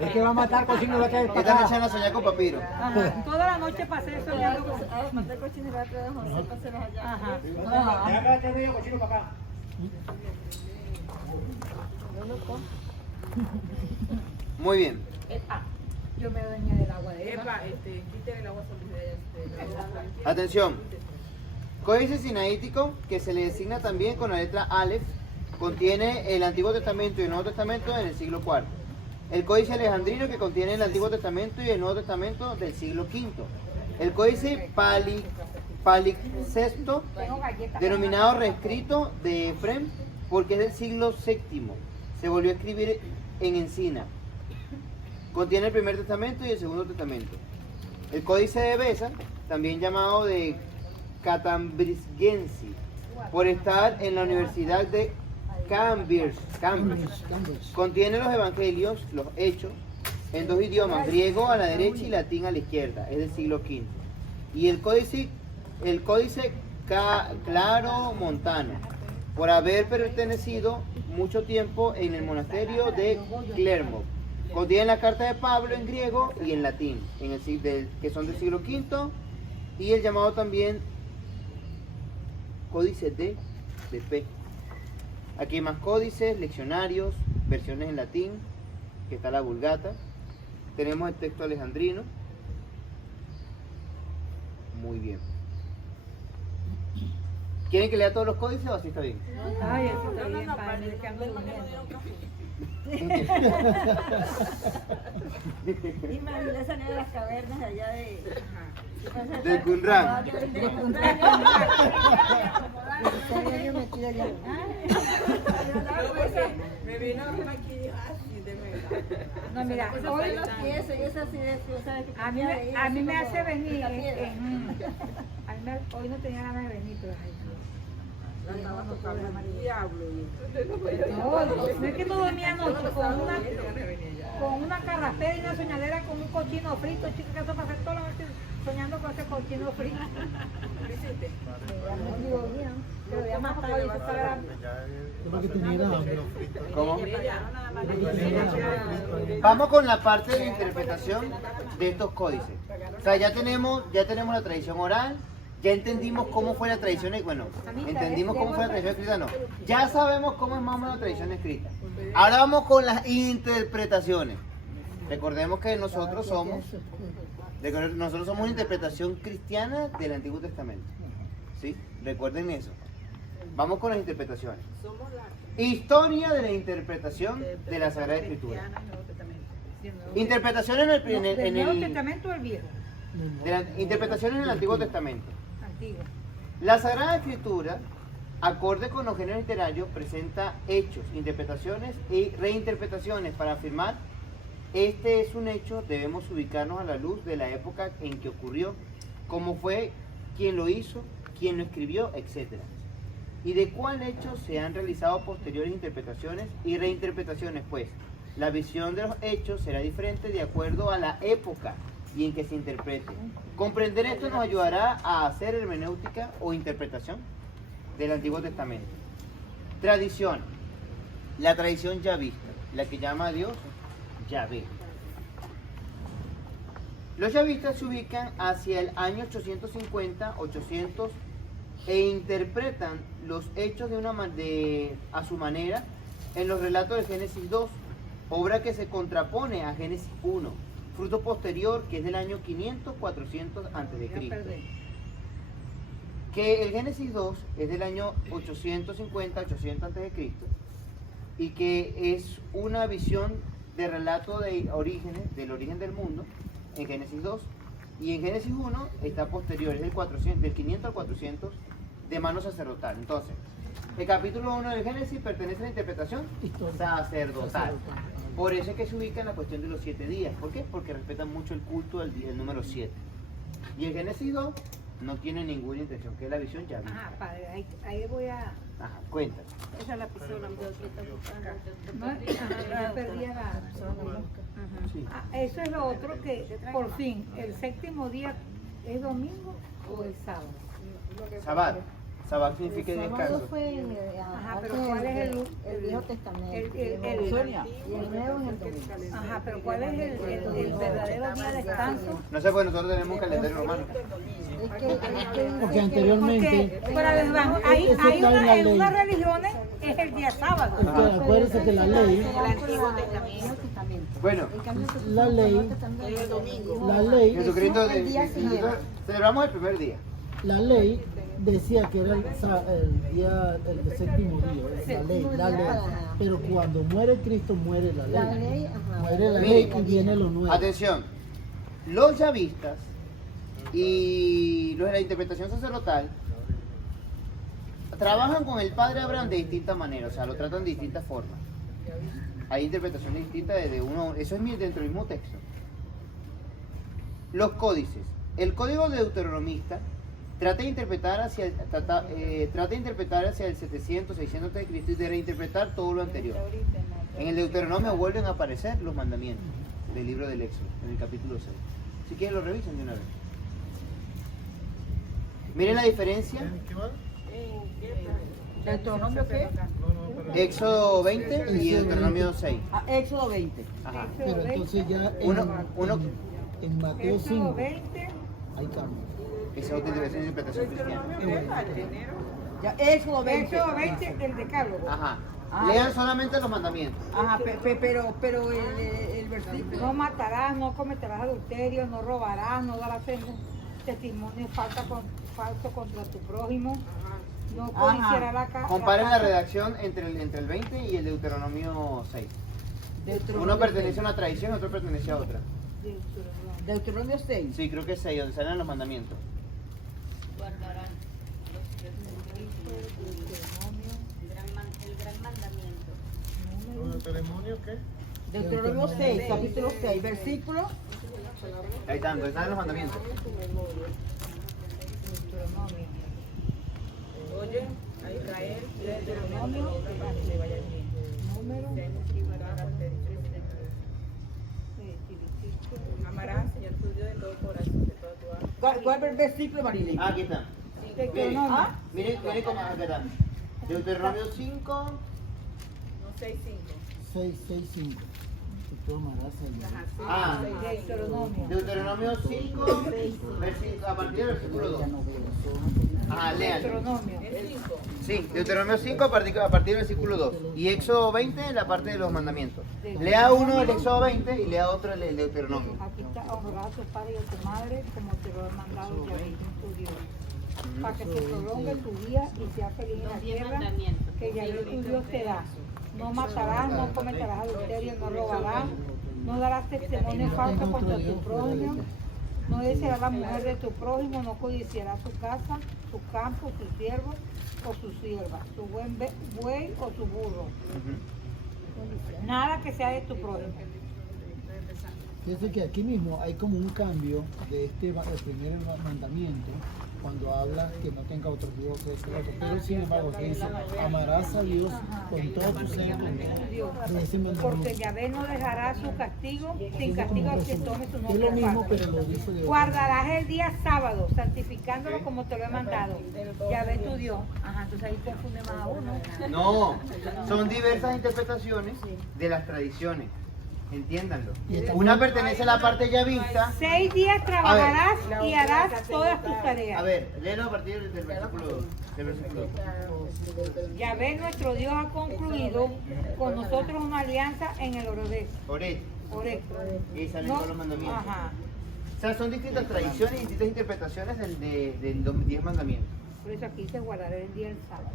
Es que va a matar cochino la que Esta noche van a soñar con papiro. Ajá, toda la noche pasé soñando con Matar cochino y va a traer a José para hacerlos allá. Ajá. Muy bien. Yo me dueña del agua de ella. Quiten el agua solita. Atención. Códice Sinaítico, que se le designa también con la letra Aleph, contiene el Antiguo Testamento y el Nuevo Testamento en el siglo IV. El Códice Alejandrino, que contiene el Antiguo Testamento y el Nuevo Testamento del siglo V. El Códice Palimpsesto, denominado reescrito de Efrem, porque es del siglo VII. Se volvió a escribir en encina. Contiene el Primer Testamento y el Segundo Testamento. El Códice de Beza, también llamado de Cambridgensis, por estar en la Universidad de Cambridge. Contiene los Evangelios, los Hechos, en dos idiomas, griego a la derecha y latín a la izquierda, es del siglo V. Y el Códice Claro-Montano, por haber pertenecido mucho tiempo en el monasterio de Clermont. Contiene la carta de Pablo en griego y en latín, que son del siglo V, y el llamado también Códice de P. Aquí hay más códices, leccionarios, versiones en latín, que está la Vulgata. Tenemos el texto alejandrino. Muy bien. ¿Quieren que lea todos los códices o así está bien? Ay, eso está bien, padre, que ando durmiendo. Imagínate salir de las cavernas allá de... Del Qumran. Yo metida allá. Me vino aquí y dijo, sí, de verdad. No, mira, hoy Y eso así de ¿sabes? a mí me hace venir, hoy no tenía ganas de venir, pero ay, La estaba no, tocando no, el diablo. no es que no dormía anoche con una carraspera y una soñadera con un cochino frito, chica, que eso pasa toda la noche soñando con ese cochino frito. Pero había matado y se estaba... Yo lo que tenía era hambre. ¿Cómo? Vamos con la parte de la interpretación de estos códices. O sea, ya tenemos la tradición oral, ya entendimos cómo fue la tradición, bueno, entendimos cómo fue la tradición escrita, no. Ya sabemos cómo es más o menos la tradición escrita. Ahora vamos con las interpretaciones. Recordemos que nosotros somos una interpretación cristiana del Antiguo Testamento. ¿Sí? Recuerden eso. Vamos con las interpretaciones. Historia de la interpretación de la Sagrada Escritura. Interpretación ¿Del Nuevo Testamento o el Viejo? interpretación en el Antiguo Testamento. Antiguo. La Sagrada Escritura, acorde con los géneros literarios, presenta hechos, interpretaciones y reinterpretaciones para afirmar este es un hecho. Debemos ubicarnos a la luz de la época en que ocurrió, cómo fue, quién lo hizo, quién lo escribió, etc. Y de cuál hecho se han realizado posteriores interpretaciones y reinterpretaciones, pues la visión de los hechos será diferente de acuerdo a la época y en que se interprete. Comprender esto nos ayudará a hacer hermenéutica o interpretación del Antiguo Testamento. Tradición. La tradición yavista, la que llama a Dios Yahvé. Los yavistas se ubican hacia el año 850-800 e interpretan los hechos a su manera en los relatos de Génesis 2, obra que se contrapone a Génesis 1, fruto posterior que es del año 500-400 a.C. Que el Génesis 2 es del año 850-800 a.C. y que es una visión de relato del origen del mundo en Génesis 2, y en Génesis 1 está posterior, es del 500 al 400 de mano sacerdotal. Entonces, el capítulo 1 del Génesis pertenece a la interpretación sacerdotal. Por eso es que se ubica en la cuestión de los 7 días. ¿Por qué? Porque respetan mucho el culto del número 7. Y el Génesis 2 no tiene ninguna intención, que es la visión ya. Ajá, padre, ahí voy a... Ajá, cuéntanos. Esa es la pistola. No, ya perdí la... Sí. Eso es lo otro que, por fin, el séptimo día es domingo o el sábado. Sabbat. Sabbat significa El sábado descanso. fue Ajá, pero ¿cuál es el Viejo Testamento? el- Sonia. Y el Nuevo en el domingo. Ajá, pero ¿cuál es el verdadero día de descanso? No sé, pues nosotros tenemos un calendario romano. Es que Porque anteriormente, Porque, para les van, hay Eso está en la en ley. unas religiones es el día sábado. es que acuérdense que la ley, Bueno, la ley, El domingo. la ley, Jesucristo, el día siguiente. celebramos el primer día. la ley decía que era el día, el séptimo día, la ley. Pero cuando muere Cristo, muere la La ley. ley, ajá. Muere la Miren, ley y viene lo nuevo. Atención, los yavistas y los de la interpretación sacerdotal trabajan con el padre Abraham de distintas maneras, o sea, lo tratan de distintas formas. Hay interpretaciones distintas desde uno, eso es dentro del mismo texto. Los códices. El código deuteronomista trata de interpretar hacia el 700, 600 de Cristo y de reinterpretar todo lo anterior. En el Deuteronomio vuelven a aparecer los mandamientos del libro del Éxodo, en el capítulo 6. Si quieren lo revisan de una vez. Miren la diferencia. ¿Qué va? ¿Deuteronomio qué? No, pero Éxodo 20 y Deuteronomio 6. Éxodo 20. Ajá. Pero entonces ya en Mateo Éxodo 5 20, hay cambio. Esa es otra interpretación cristiana. Ya, Éxodo 20. Éxodo 20, el decálogo. Ajá. Lean solamente los mandamientos. Ajá, pero el versículo. No matarás, no cometerás adulterio, no robarás, no darás testimonio falso contra tu prójimo, no codiciarás la casa. Comparen la redacción entre el 20 y el Deuteronomio 6. Uno pertenece a una tradición y otro pertenece a otra. Deuteronomio 6. Sí, creo que es 6, donde salen los mandamientos. Guardarán el gran mandamiento. ¿Deuteronomio qué? Deuteronomio 6, capítulo 6, versículo. Ahí están, donde están los mandamientos. Deuteronomio. Oye, a Israel, Deuteronomio, número, amarás al Señor tu Dios de todo corazón, de todo tu alma. ¿Cuál es el versículo, Marilyn? Aquí están. Deuteronomio. Miren cómo acá están. Deuteronomio 5. No 6, 5. 6:6:5. Tú amarás a Ah, Deuteronomio. Deuteronomio 5, a partir del versículo 2. Ajá, lean. Deuteronomio. El 5. Sí, Deuteronomio 5 a partir del versículo 2. Y Éxodo 20 la parte de los mandamientos. Lea uno del Éxodo 20 y lea otro del Deuteronomio. Aquí está, honrarás a tu padre y a tu madre como te lo he mandado Yahvé tu Dios. Para que se prolongue tu día y sea feliz en la Los 10 tierra mandamientos. que Yahvé tu Dios te da. No matarás, no cometerás adulterio, no robarás, no darás testimonio falso contra tu prójimo, no desearás la mujer de tu prójimo, no codiciarás su casa, su campo, su siervo o su sierva, su buen buey o su burro. Nada que sea de tu prójimo. Fíjense que aquí mismo hay como un cambio de el primer mandamiento, cuando habla que no tenga otros dioses, pero sin embargo que dice, amarás a Dios con todo tu ser, con todo ese Porque mandamiento. Yahvé no dejará su castigo sin castigo al que tome su Es lo nombre mismo, aparte. pero lo dice de Guardarás el día sábado, santificándolo como te lo he mandado. Yahvé tu Dios. Ajá, entonces ahí confunde más a uno. No, son diversas interpretaciones de las tradiciones. Entiéndanlo. Una pertenece a la parte yavista. 6 días trabajarás y harás todas tus A tareas. ver, léelo a partir del versículo 2. Del versículo 2. Yahvé nuestro Dios ha concluido con nosotros una alianza en el Oreb. Oré. Y salen No, todos los mandamientos. ajá. O sea, son distintas tradiciones y distintas interpretaciones de los 10 mandamientos. Por eso aquí se guardará el día del sábado.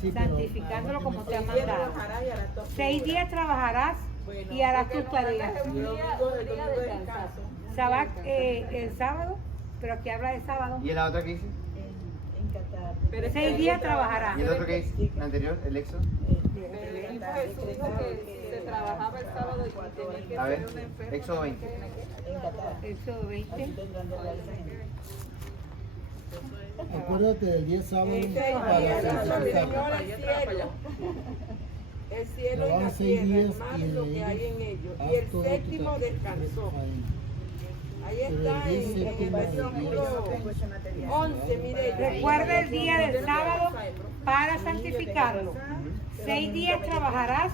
Sí, pero- Santificándolo como te ha 6 días mandado. trabajarás y harás todo. 6 días trabajarás y harás tus tareas. El domingo de descanso. El sábado, pero aquí habla de sábado. ¿Y la otra que dice? Pero 6 días trabajarás. ¿Y el otro que dice? ¿La anterior? ¿El Éxodo? Jesús dijo que se trabajaba el sábado y tenía que A ver, ser una enferma. Éxodo 20. Éxodo 20. Acuérdate del día sábado para santificarlo. El cielo y Trabaja la 6 tierra, días el mar y y lo de que hay en ellos ellos. haz Y el todo tu séptimo trabajo. descansó. Ahí Pero está el día en el séptimo versículo 11, mire. Recuerda el día del sábado para santificarlo. 6 días trabajarás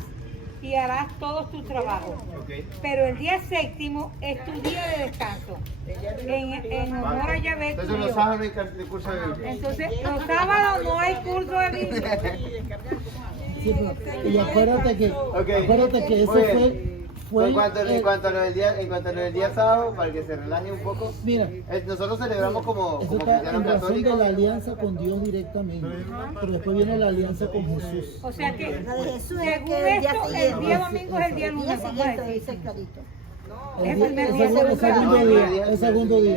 y harás todos tus trabajos. Ok. Pero el día séptimo es tu día de descanso. En honor a Yahvé tu Entonces los Dios. sábados no hay de curso de Biblia. Entonces, los sábados no hay curso de Biblia. Sí, pero- y acuérdate que eso Muy bien. fue En cuanto a lo del día sábado, para que se relaje un poco, mira, nosotros celebramos como eso está cristianos en razón de católicos. la alianza con Dios directamente, pero después viene la alianza con Jesús. O sea que, La de Jesús es según que el día esto, el siguiente. día domingo es el día El día lunes, vamos a siguiente decir. dice clarito. El primer día de el segundo la día, semana. el segundo día,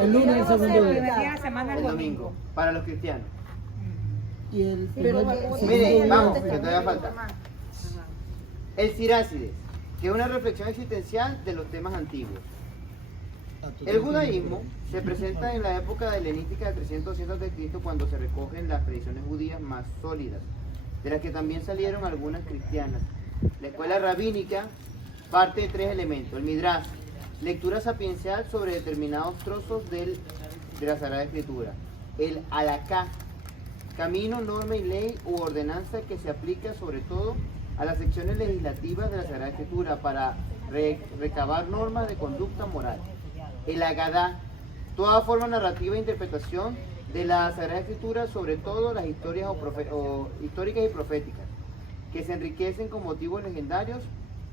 el lunes el El segundo primer día. día de la semana es El el domingo, domingo. para los cristianos. Y el Pero primer, como- segundo Mire, día- vamos, que todavía falta. El Sirácides, que es una reflexión existencial de los temas antiguos. El judaísmo se presenta en la época helenística de 300-200 a.C., cuando se recogen las tradiciones judías más sólidas, de las que también salieron algunas cristianas. La escuela rabínica parte de 3 elementos: el Midrash, lectura sapiencial sobre determinados trozos de la Sagrada Escritura; el Halaká, camino, norma y ley u ordenanza que se aplica sobre todo a las secciones legislativas de la Sagrada Escritura para recabar normas de conducta moral; el Agadá, toda forma narrativa e interpretación de la Sagrada Escritura, sobre todo las historias históricas y proféticas, que se enriquecen con motivos legendarios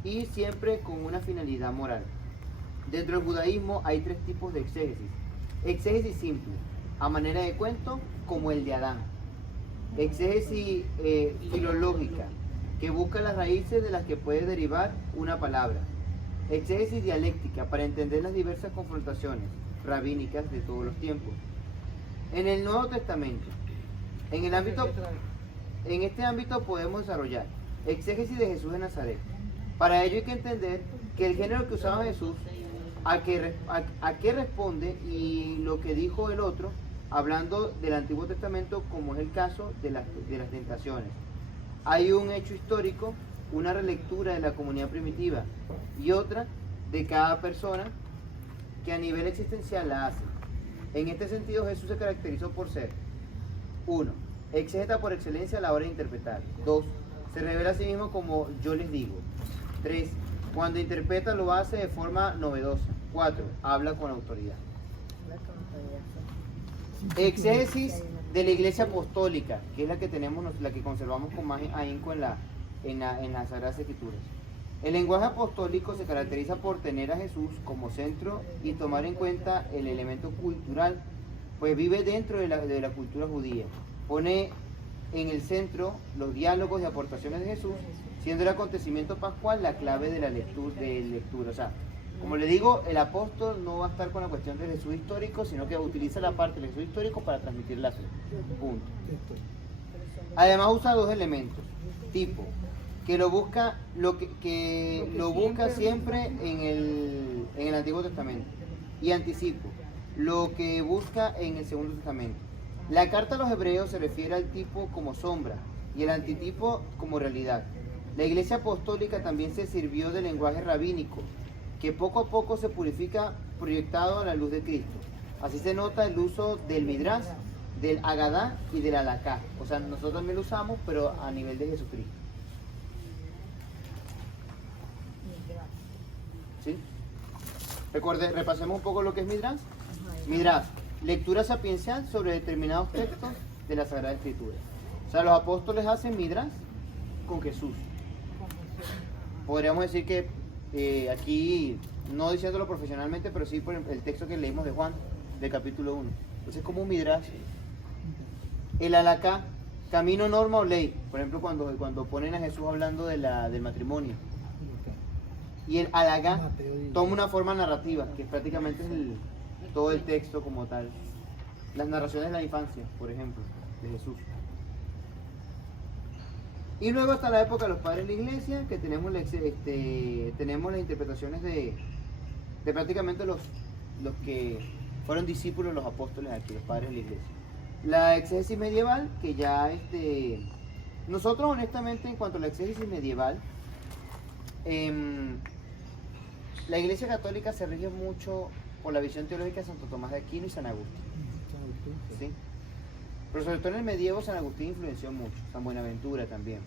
y siempre con una finalidad moral. Dentro del judaísmo hay 3 tipos de exégesis: exégesis simple, a manera de cuento, como el de Adán; exégesis filológica, que busca las raíces de las que puede derivar una palabra; exégesis dialéctica, para entender las diversas confrontaciones rabínicas de todos los tiempos. En el Nuevo Testamento, en este ámbito podemos desarrollar exégesis de Jesús de Nazaret. Para ello hay que entender que el género que usaba Jesús, a qué responde y lo que dijo el otro, hablando del Antiguo Testamento, como es el caso de las tentaciones. Hay un hecho histórico, una relectura de la comunidad primitiva y otra de cada persona que a nivel existencial la hace. En este sentido, Jesús se caracterizó por ser 1. Exégeta por excelencia a la hora de interpretar. 2. Se revela a sí mismo como yo les digo. 3. Cuando interpreta lo hace de forma novedosa. 4. Habla con autoridad. Exégesis de la Iglesia Apostólica, que es la que tenemos, la que conservamos con más ahínco en las Sagradas Escrituras. El lenguaje apostólico se caracteriza por tener a Jesús como centro y tomar en cuenta el elemento cultural, pues vive dentro de la cultura judía. Pone en el centro los diálogos y aportaciones de Jesús, siendo el acontecimiento pascual la clave de la lectura. O sea, como le digo, el apóstol no va a estar con la cuestión del Jesús histórico, sino que utiliza la parte del Jesús histórico para transmitir la fe. Punto. Además usa 2 elementos. Tipo, que lo busca siempre en el Antiguo Testamento. Y anticipo, lo que busca en el Segundo Testamento. La carta a los hebreos se refiere al tipo como sombra y el antitipo como realidad. La Iglesia Apostólica también se sirvió del lenguaje rabínico, que poco a poco se purifica proyectado a la luz de Cristo. Así se nota el uso del Midrash, del Agadá y del Halakha. O sea, nosotros también lo usamos, pero a nivel de Jesucristo. ¿Sí? Repasemos un poco lo que es Midrash. Midrash, lectura sapiencial sobre determinados textos de la Sagrada Escritura. O sea, los apóstoles hacen Midrash con Jesús. Podríamos decir que aquí, no diciéndolo profesionalmente, pero sí por el texto que leímos de Juan, del capítulo 1. Entonces es como un Midrash. El Halakha, camino, norma o ley. Por ejemplo, cuando ponen a Jesús hablando del matrimonio. Y el Halakha toma una forma narrativa, que prácticamente es todo el texto como tal. Las narraciones de la infancia, por ejemplo, de Jesús. Y luego hasta la época de los padres de la iglesia, que tenemos las interpretaciones de prácticamente los que fueron discípulos de los apóstoles aquí, los padres de la iglesia. La exégesis medieval, que ya nosotros honestamente en cuanto a la exégesis medieval, la Iglesia Católica se rige mucho por la visión teológica de Santo Tomás de Aquino y San Agustín. ¿Sí? Pero sobre todo en el medievo San Agustín influenció mucho, San Buenaventura también.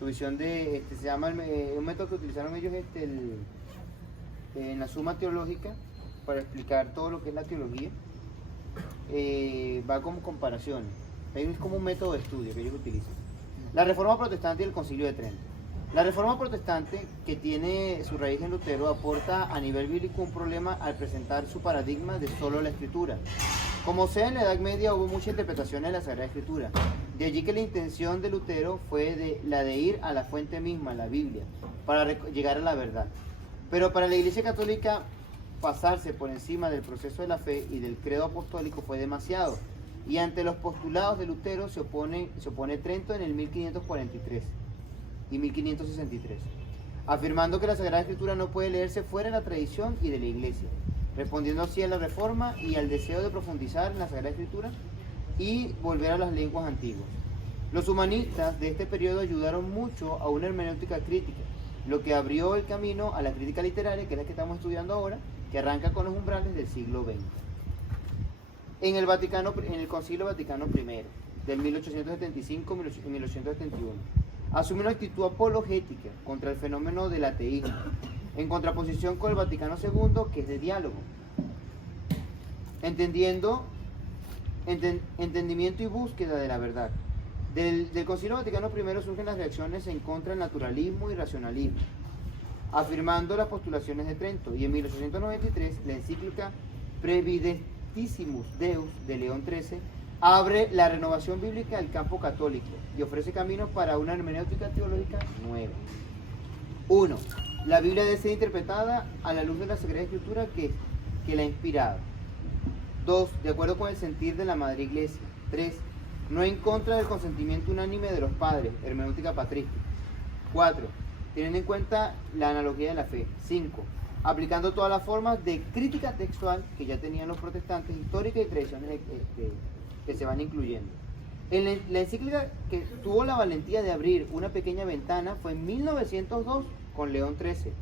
Su visión se llama, un método que utilizaron ellos en la Suma Teológica para explicar todo lo que es la teología, va como comparaciones. Es como un método de estudio que ellos utilizan. La Reforma Protestante y el Concilio de Trento. La Reforma Protestante, que tiene su raíz en Lutero, aporta a nivel bíblico un problema al presentar su paradigma de solo la Escritura. Como sea, en la Edad Media hubo muchas interpretaciones de la Sagrada Escritura. De allí que la intención de Lutero fue la de ir a la fuente misma, la Biblia, para llegar a la verdad. Pero para la Iglesia Católica, pasarse por encima del proceso de la fe y del credo apostólico fue demasiado. Y ante los postulados de Lutero se opone Trento en el 1543 y 1563, afirmando que la Sagrada Escritura no puede leerse fuera de la tradición y de la Iglesia, respondiendo así a la Reforma y al deseo de profundizar en la Sagrada Escritura y volver a las lenguas antiguas. Los humanistas de este periodo ayudaron mucho a una hermenéutica crítica, lo que abrió el camino a la crítica literaria, que es la que estamos estudiando ahora, que arranca con los umbrales del siglo XX. En el Concilio Vaticano I, del 1875 y 1871, asume una actitud apologética contra el fenómeno del ateísmo, en contraposición con el Vaticano II, que es de diálogo. Entendimiento y búsqueda de la verdad. Del Concilio Vaticano I surgen las reacciones en contra del naturalismo y racionalismo, afirmando las postulaciones de Trento, y en 1893 la encíclica Previdentissimus Deus de León XIII abre la renovación bíblica al campo católico y ofrece caminos para una hermenéutica teológica nueva. 1. La Biblia debe ser interpretada a la luz de la Sagrada Escritura que la ha inspirado. 2. De acuerdo con el sentir de la Madre Iglesia. 3. No en contra del consentimiento unánime de los padres, hermenéutica patrística. 4. Teniendo en cuenta la analogía de la fe. 5. Aplicando todas las formas de crítica textual que ya tenían los protestantes, históricas y tradiciones que se van incluyendo. La encíclica que tuvo la valentía de abrir una pequeña ventana fue en 1902 con León XIII.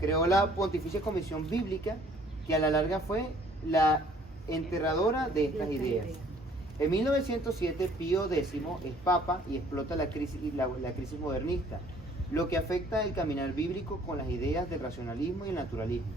Creó la Pontificia Comisión Bíblica, que a la larga fue la enterradora de estas ideas. En 1907 Pío X es papa y explota la crisis modernista, lo que afecta el caminar bíblico con las ideas del racionalismo y el naturalismo.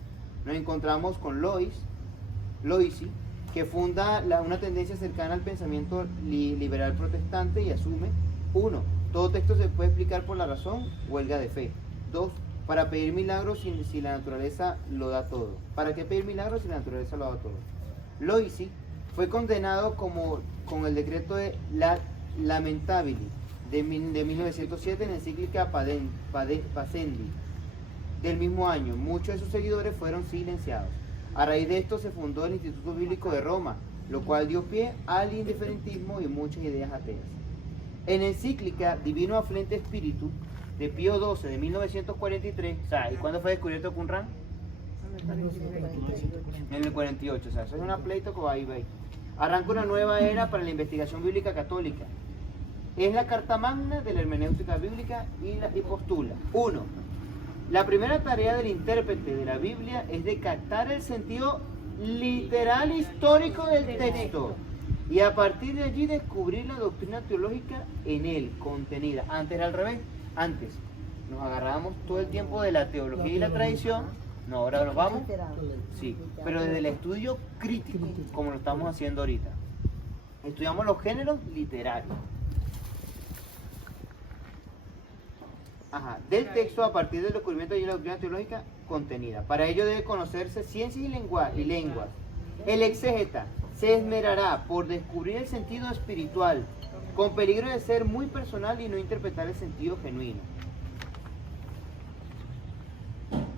Nos encontramos con Loisi, que funda una tendencia cercana al pensamiento liberal protestante y asume: 1. Todo texto se puede explicar por la razón, huelga de fe. 2. Para pedir milagros si la naturaleza lo da todo. ¿Para qué pedir milagros si la naturaleza lo da todo? Loisi fue condenado con el decreto de Lamentabili de 1907 en la encíclica Pascendi del mismo año. Muchos de sus seguidores fueron silenciados. A raíz de esto se fundó el Instituto Bíblico de Roma, lo cual dio pie al indiferentismo y muchas ideas ateas. En la encíclica Divino Afluente Espíritu de Pío XII de 1943, ¿y cuándo fue descubierto Qumran? En el 48, eso es una pleito que va ahí. Arranca una nueva era para la investigación bíblica católica. Es la carta magna de la hermenéutica bíblica y postula: 1. La primera tarea del intérprete de la Biblia es de captar el sentido literal histórico del texto y a partir de allí descubrir la doctrina teológica en él contenida. Antes era al revés. Antes nos agarrábamos todo el tiempo de la teología y la tradición. No, ahora nos vamos. Sí, pero desde el estudio crítico, como lo estamos haciendo ahorita. Estudiamos los géneros literarios. Del texto a partir del descubrimiento de la doctrina teológica contenida. Para ello debe conocerse ciencias y lenguas. El exégeta se esmerará por descubrir el sentido espiritual, con peligro de ser muy personal y no interpretar el sentido genuino.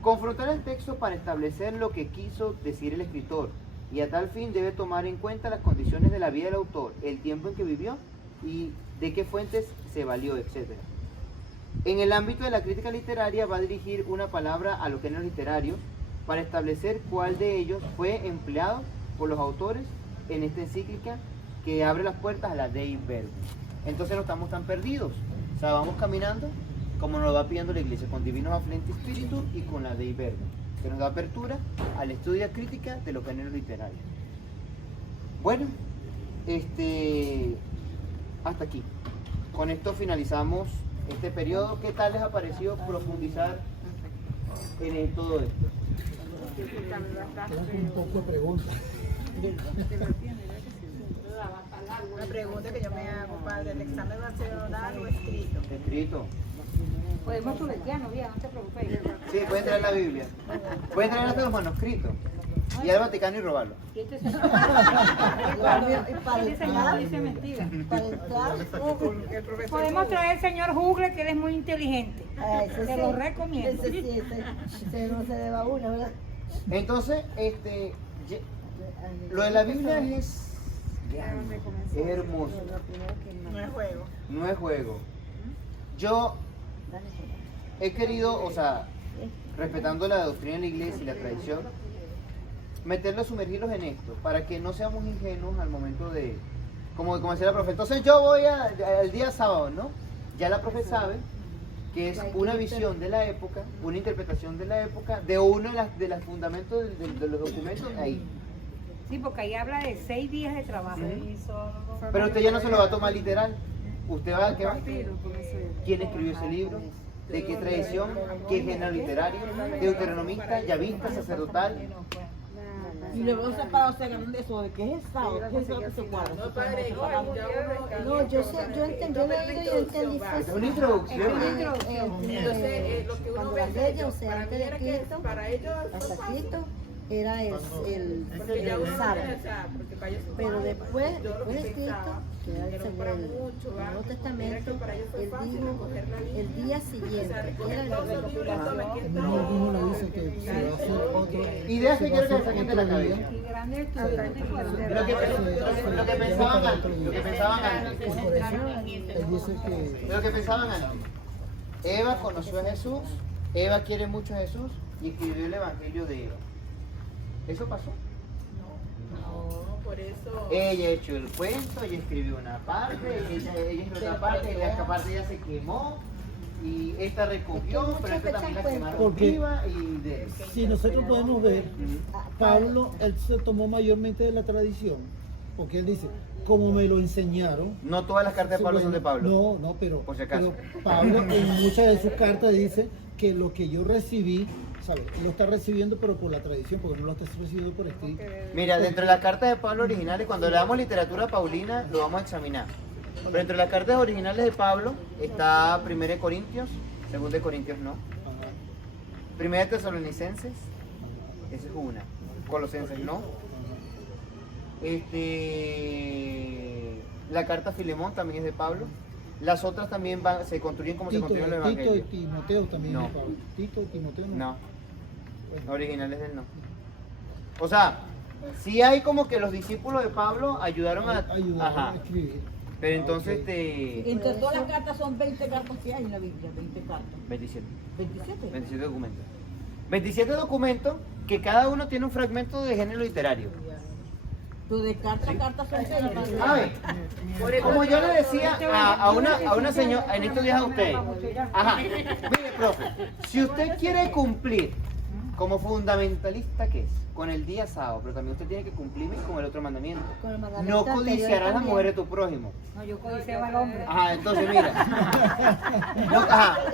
Confrontar el texto para establecer lo que quiso decir el escritor, y a tal fin debe tomar en cuenta las condiciones de la vida del autor, el tiempo en que vivió y de qué fuentes se valió, etc. En el ámbito de la crítica literaria va a dirigir una palabra a los géneros literarios para establecer cuál de ellos fue empleado por los autores en esta encíclica que abre las puertas a la Dei Verbum. Entonces no estamos tan perdidos, vamos caminando como nos lo va pidiendo la Iglesia, con Divinos Afluente Espíritu y con la Dei Verbum, que nos da apertura al estudio crítica de los géneros literarios. Bueno, hasta aquí. Con esto finalizamos este periodo. ¿Qué tal les ha parecido profundizar en todo esto? Un poco de preguntas. Una pregunta que yo me hago, padre: ¿el examen va a ser oral o escrito? Escrito. Podemos estudiar, no te preocupes. Sí, pueden traer la Biblia. Pueden traer hasta los manuscritos. Y al Vaticano y robarlo. Y este señor dice mentira. Podemos traer al señor Google, que él es muy inteligente. Te lo recomiendo. Ese no se deba una, ¿verdad? Entonces, lo de la Biblia es hermoso. No es juego. No es juego. Yo he querido, respetando la doctrina de la Iglesia y la tradición, sumergirlos en esto, para que no seamos ingenuos al momento de, como decía la profe, entonces yo voy al día sábado, ¿no? Ya la profe sabe que es una visión de la época, una interpretación de la época, de uno de los fundamentos de los documentos ahí. Sí, porque ahí habla de 6 días de trabajo. Pero usted ya no se lo va a tomar literal. Usted va a ¿quién escribió ese libro? ¿De qué tradición? ¿Qué género literario? ¿Deuteronomista? ¿Llavista? ¿Sacerdotal? Y luego separados se agarran de eso, de qué es estado, qué es lo que se guarda. No, yo entendí, Es una introducción. Entonces, lo que uno ve de ellos, para mí era que para ellos hasta Cristo, era el Porque ya uno sábado. tiene, o sea, porque para ellos fue Pero fácil. después Yo lo que de Cristo, pensaba, que era el que no fuera mucho, Nuevo Testamento, para ellos fue él fácil dijo recoger la línea. el día O sea, siguiente, era recoger el todos los domingo. libros, toma, aquí En está. algunos le dice que se va a hacer otro. Ideas que se va a quiero que hacer saquen de la otro día. cabeza. Y grandes estudiantes fueron de Lo que, verdad. lo que pensaban antes, lo que pensaban antes. Y por eso él dice que Lo que pensaban antes. Eva conoció a Jesús, Eva quiere mucho a Jesús y escribió el Evangelio de Eva. ¿Eso pasó? No, por eso. Ella echó el cuento, ella escribió una parte, ella escribió otra parte, y esta parte ya se quemó y esta recogió, pero esta también la quemaron Porque- viva y de... si nosotros podemos ver, Ujú. Pablo, él se tomó mayormente de la tradición, porque él dice, como me lo enseñaron. No todas las cartas de Pablo son de Pablo. No, pero, Por si acaso. pero Pablo en muchas de sus cartas dice que lo que yo recibí, ¿sabes? Lo está recibiendo, pero por la tradición, porque no lo está recibiendo por escrito. Mira, dentro de las cartas de Pablo originales, cuando le damos literatura paulina, lo vamos a examinar. Pero entre las cartas originales de Pablo está 1 de Corintios, 2 de Corintios no. Ajá. 1 de Tesalonicenses, esa es una. Colosenses no. La carta a Filemón también es de Pablo. Las otras también se construyen como se Tito, construyen los Tito y evangelios. Timoteo también No. es de Pablo. Tito y Timoteo No, Bueno, originales del no. O sea, sí hay como que los discípulos de Pablo ayudaron a... ayudar Ajá. a escribir. Pero entonces, Ok. Entre todas las cartas son 20 cartas que hay en la Biblia, 20 cartas. 27. 27. 27 documentos. 27 documentos que cada uno tiene un fragmento de género literario. Pero de carta a carta son 6. ¿Sabe? Como yo le decía a una señora, en estos días a usted, ajá, mire, profe, si usted quiere cumplir como fundamentalista que es, con el día sábado, pero también usted tiene que cumplir con el otro mandamiento. Con el mandamiento No codiciarás a la anterior mujer de tu prójimo. No, yo codiciaba al hombre. Ajá, entonces mira.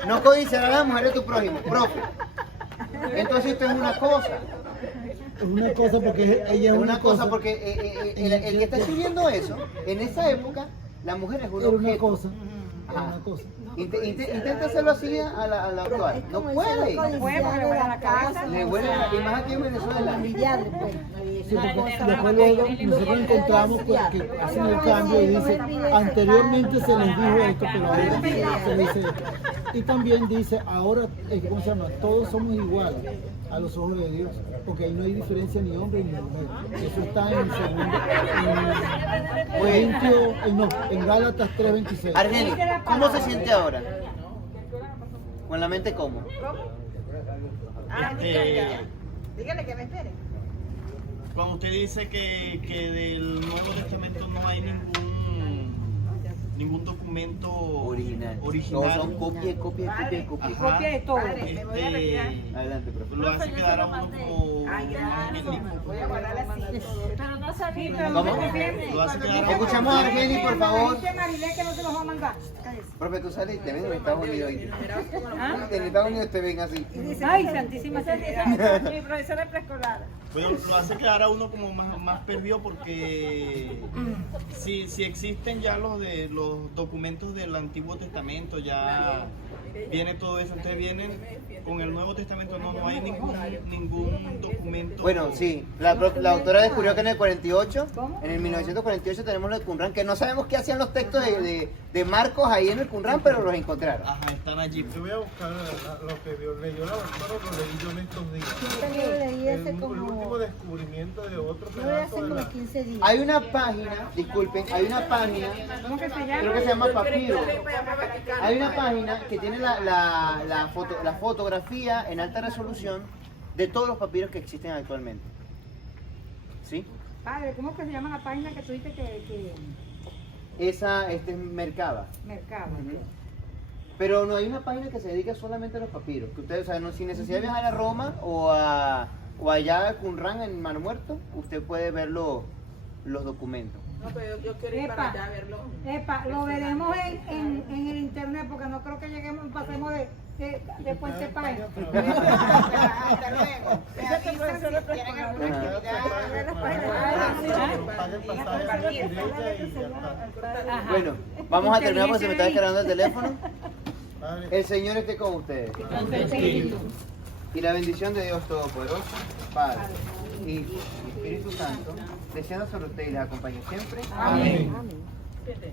No codiciarás a la mujer de tu prójimo, profe. Entonces esto es una cosa. Es una cosa porque ella Es una cosa porque el que está escribiendo eso, en esa época, la mujer es un era una objeto. cosa. Era Ajá. una cosa. Intenta hacerlo así a la actual. No puede. puede porque le vuela la cabeza. Le huele y más aquí en Venezuela. Familiar, pues. Sí, porque después luego nosotros encontramos que hacen el cambio y dice, anteriormente se les dijo esto, pero ahora se les dice esto. Y también dice, ahora, ¿cómo se llama? Todos somos iguales a los ojos de Dios, porque ahí no hay diferencia ni hombre ni mujer. Eso está en en Gálatas 3:26. Argeli, ¿cómo se siente ahora? Con la mente cómo. Dígale que me espere. Cuando usted dice que del Nuevo Testamento no hay ningún documento Original. original, Todos son copia. Ajá. Copia de todo. Me voy a retirar. Adelante, profe. lo hace quedar a uno como Ay, gracias. Voy a guardar así. Pero no sabía. Pero no me confíen. lo hace quedar a uno Escuchamos a Argeli, por favor. Dice Marilé que no se los va a mandar. Profe, tú sales y te ven en Estados Unidos. ¿oíste? ¿Ah? En Estados Unidos te ven así. Ay, santísima Trinidad. Mi profesora de preescolar. Bueno, lo hace quedar a uno como más perdido porque si existen ya los documentos del Antiguo Testamento, ya viene todo eso, ustedes vienen con el Nuevo Testamento, no hay ningún documento. Bueno, sí, la doctora descubrió que en el 48, en el 1948 tenemos los Qumran, que no sabemos qué hacían los textos de Marcos ahí en el Qumran, pero los encontraron. Ajá, están allí. Yo voy a buscar lo que leyó la doctora, lo leí yo en estos días. Yo también lo leí hace El último como, descubrimiento de otro yo lo leí hace pedazo de como la... 15 días. Hay una página, disculpen, hay una página, ¿Cómo que se llama? creo que se llama Papiro. Hay una página que tiene la fotografía en alta resolución de todos los papiros que existen actualmente. ¿Sí? Padre, ¿cómo que se llama la página que tú dices que Este es Mercaba. Mercado? Ujú. Pero no hay una página que se dedique solamente a los papiros. Que ustedes, o sea, no, sin necesidad de viajar a Roma o allá a Qumran en Mar Muerto, usted puede ver los documentos. No, pero yo quiero ir para allá a verlo. Epa, lo veremos en el internet porque no creo que pasemos de Puente Paez. Hasta luego. Me avisan si quieren alguna Paga el pasaje de ella y ya está. Ajá. Bueno, vamos a terminar porque se me está descargando el teléfono. Padre, El Señor esté con ustedes. Y la bendición de Dios Todopoderoso, Padre, Hijo y Espíritu Santo, descienda sobre ustedes y les acompañe siempre. Amén. Amén. Siete.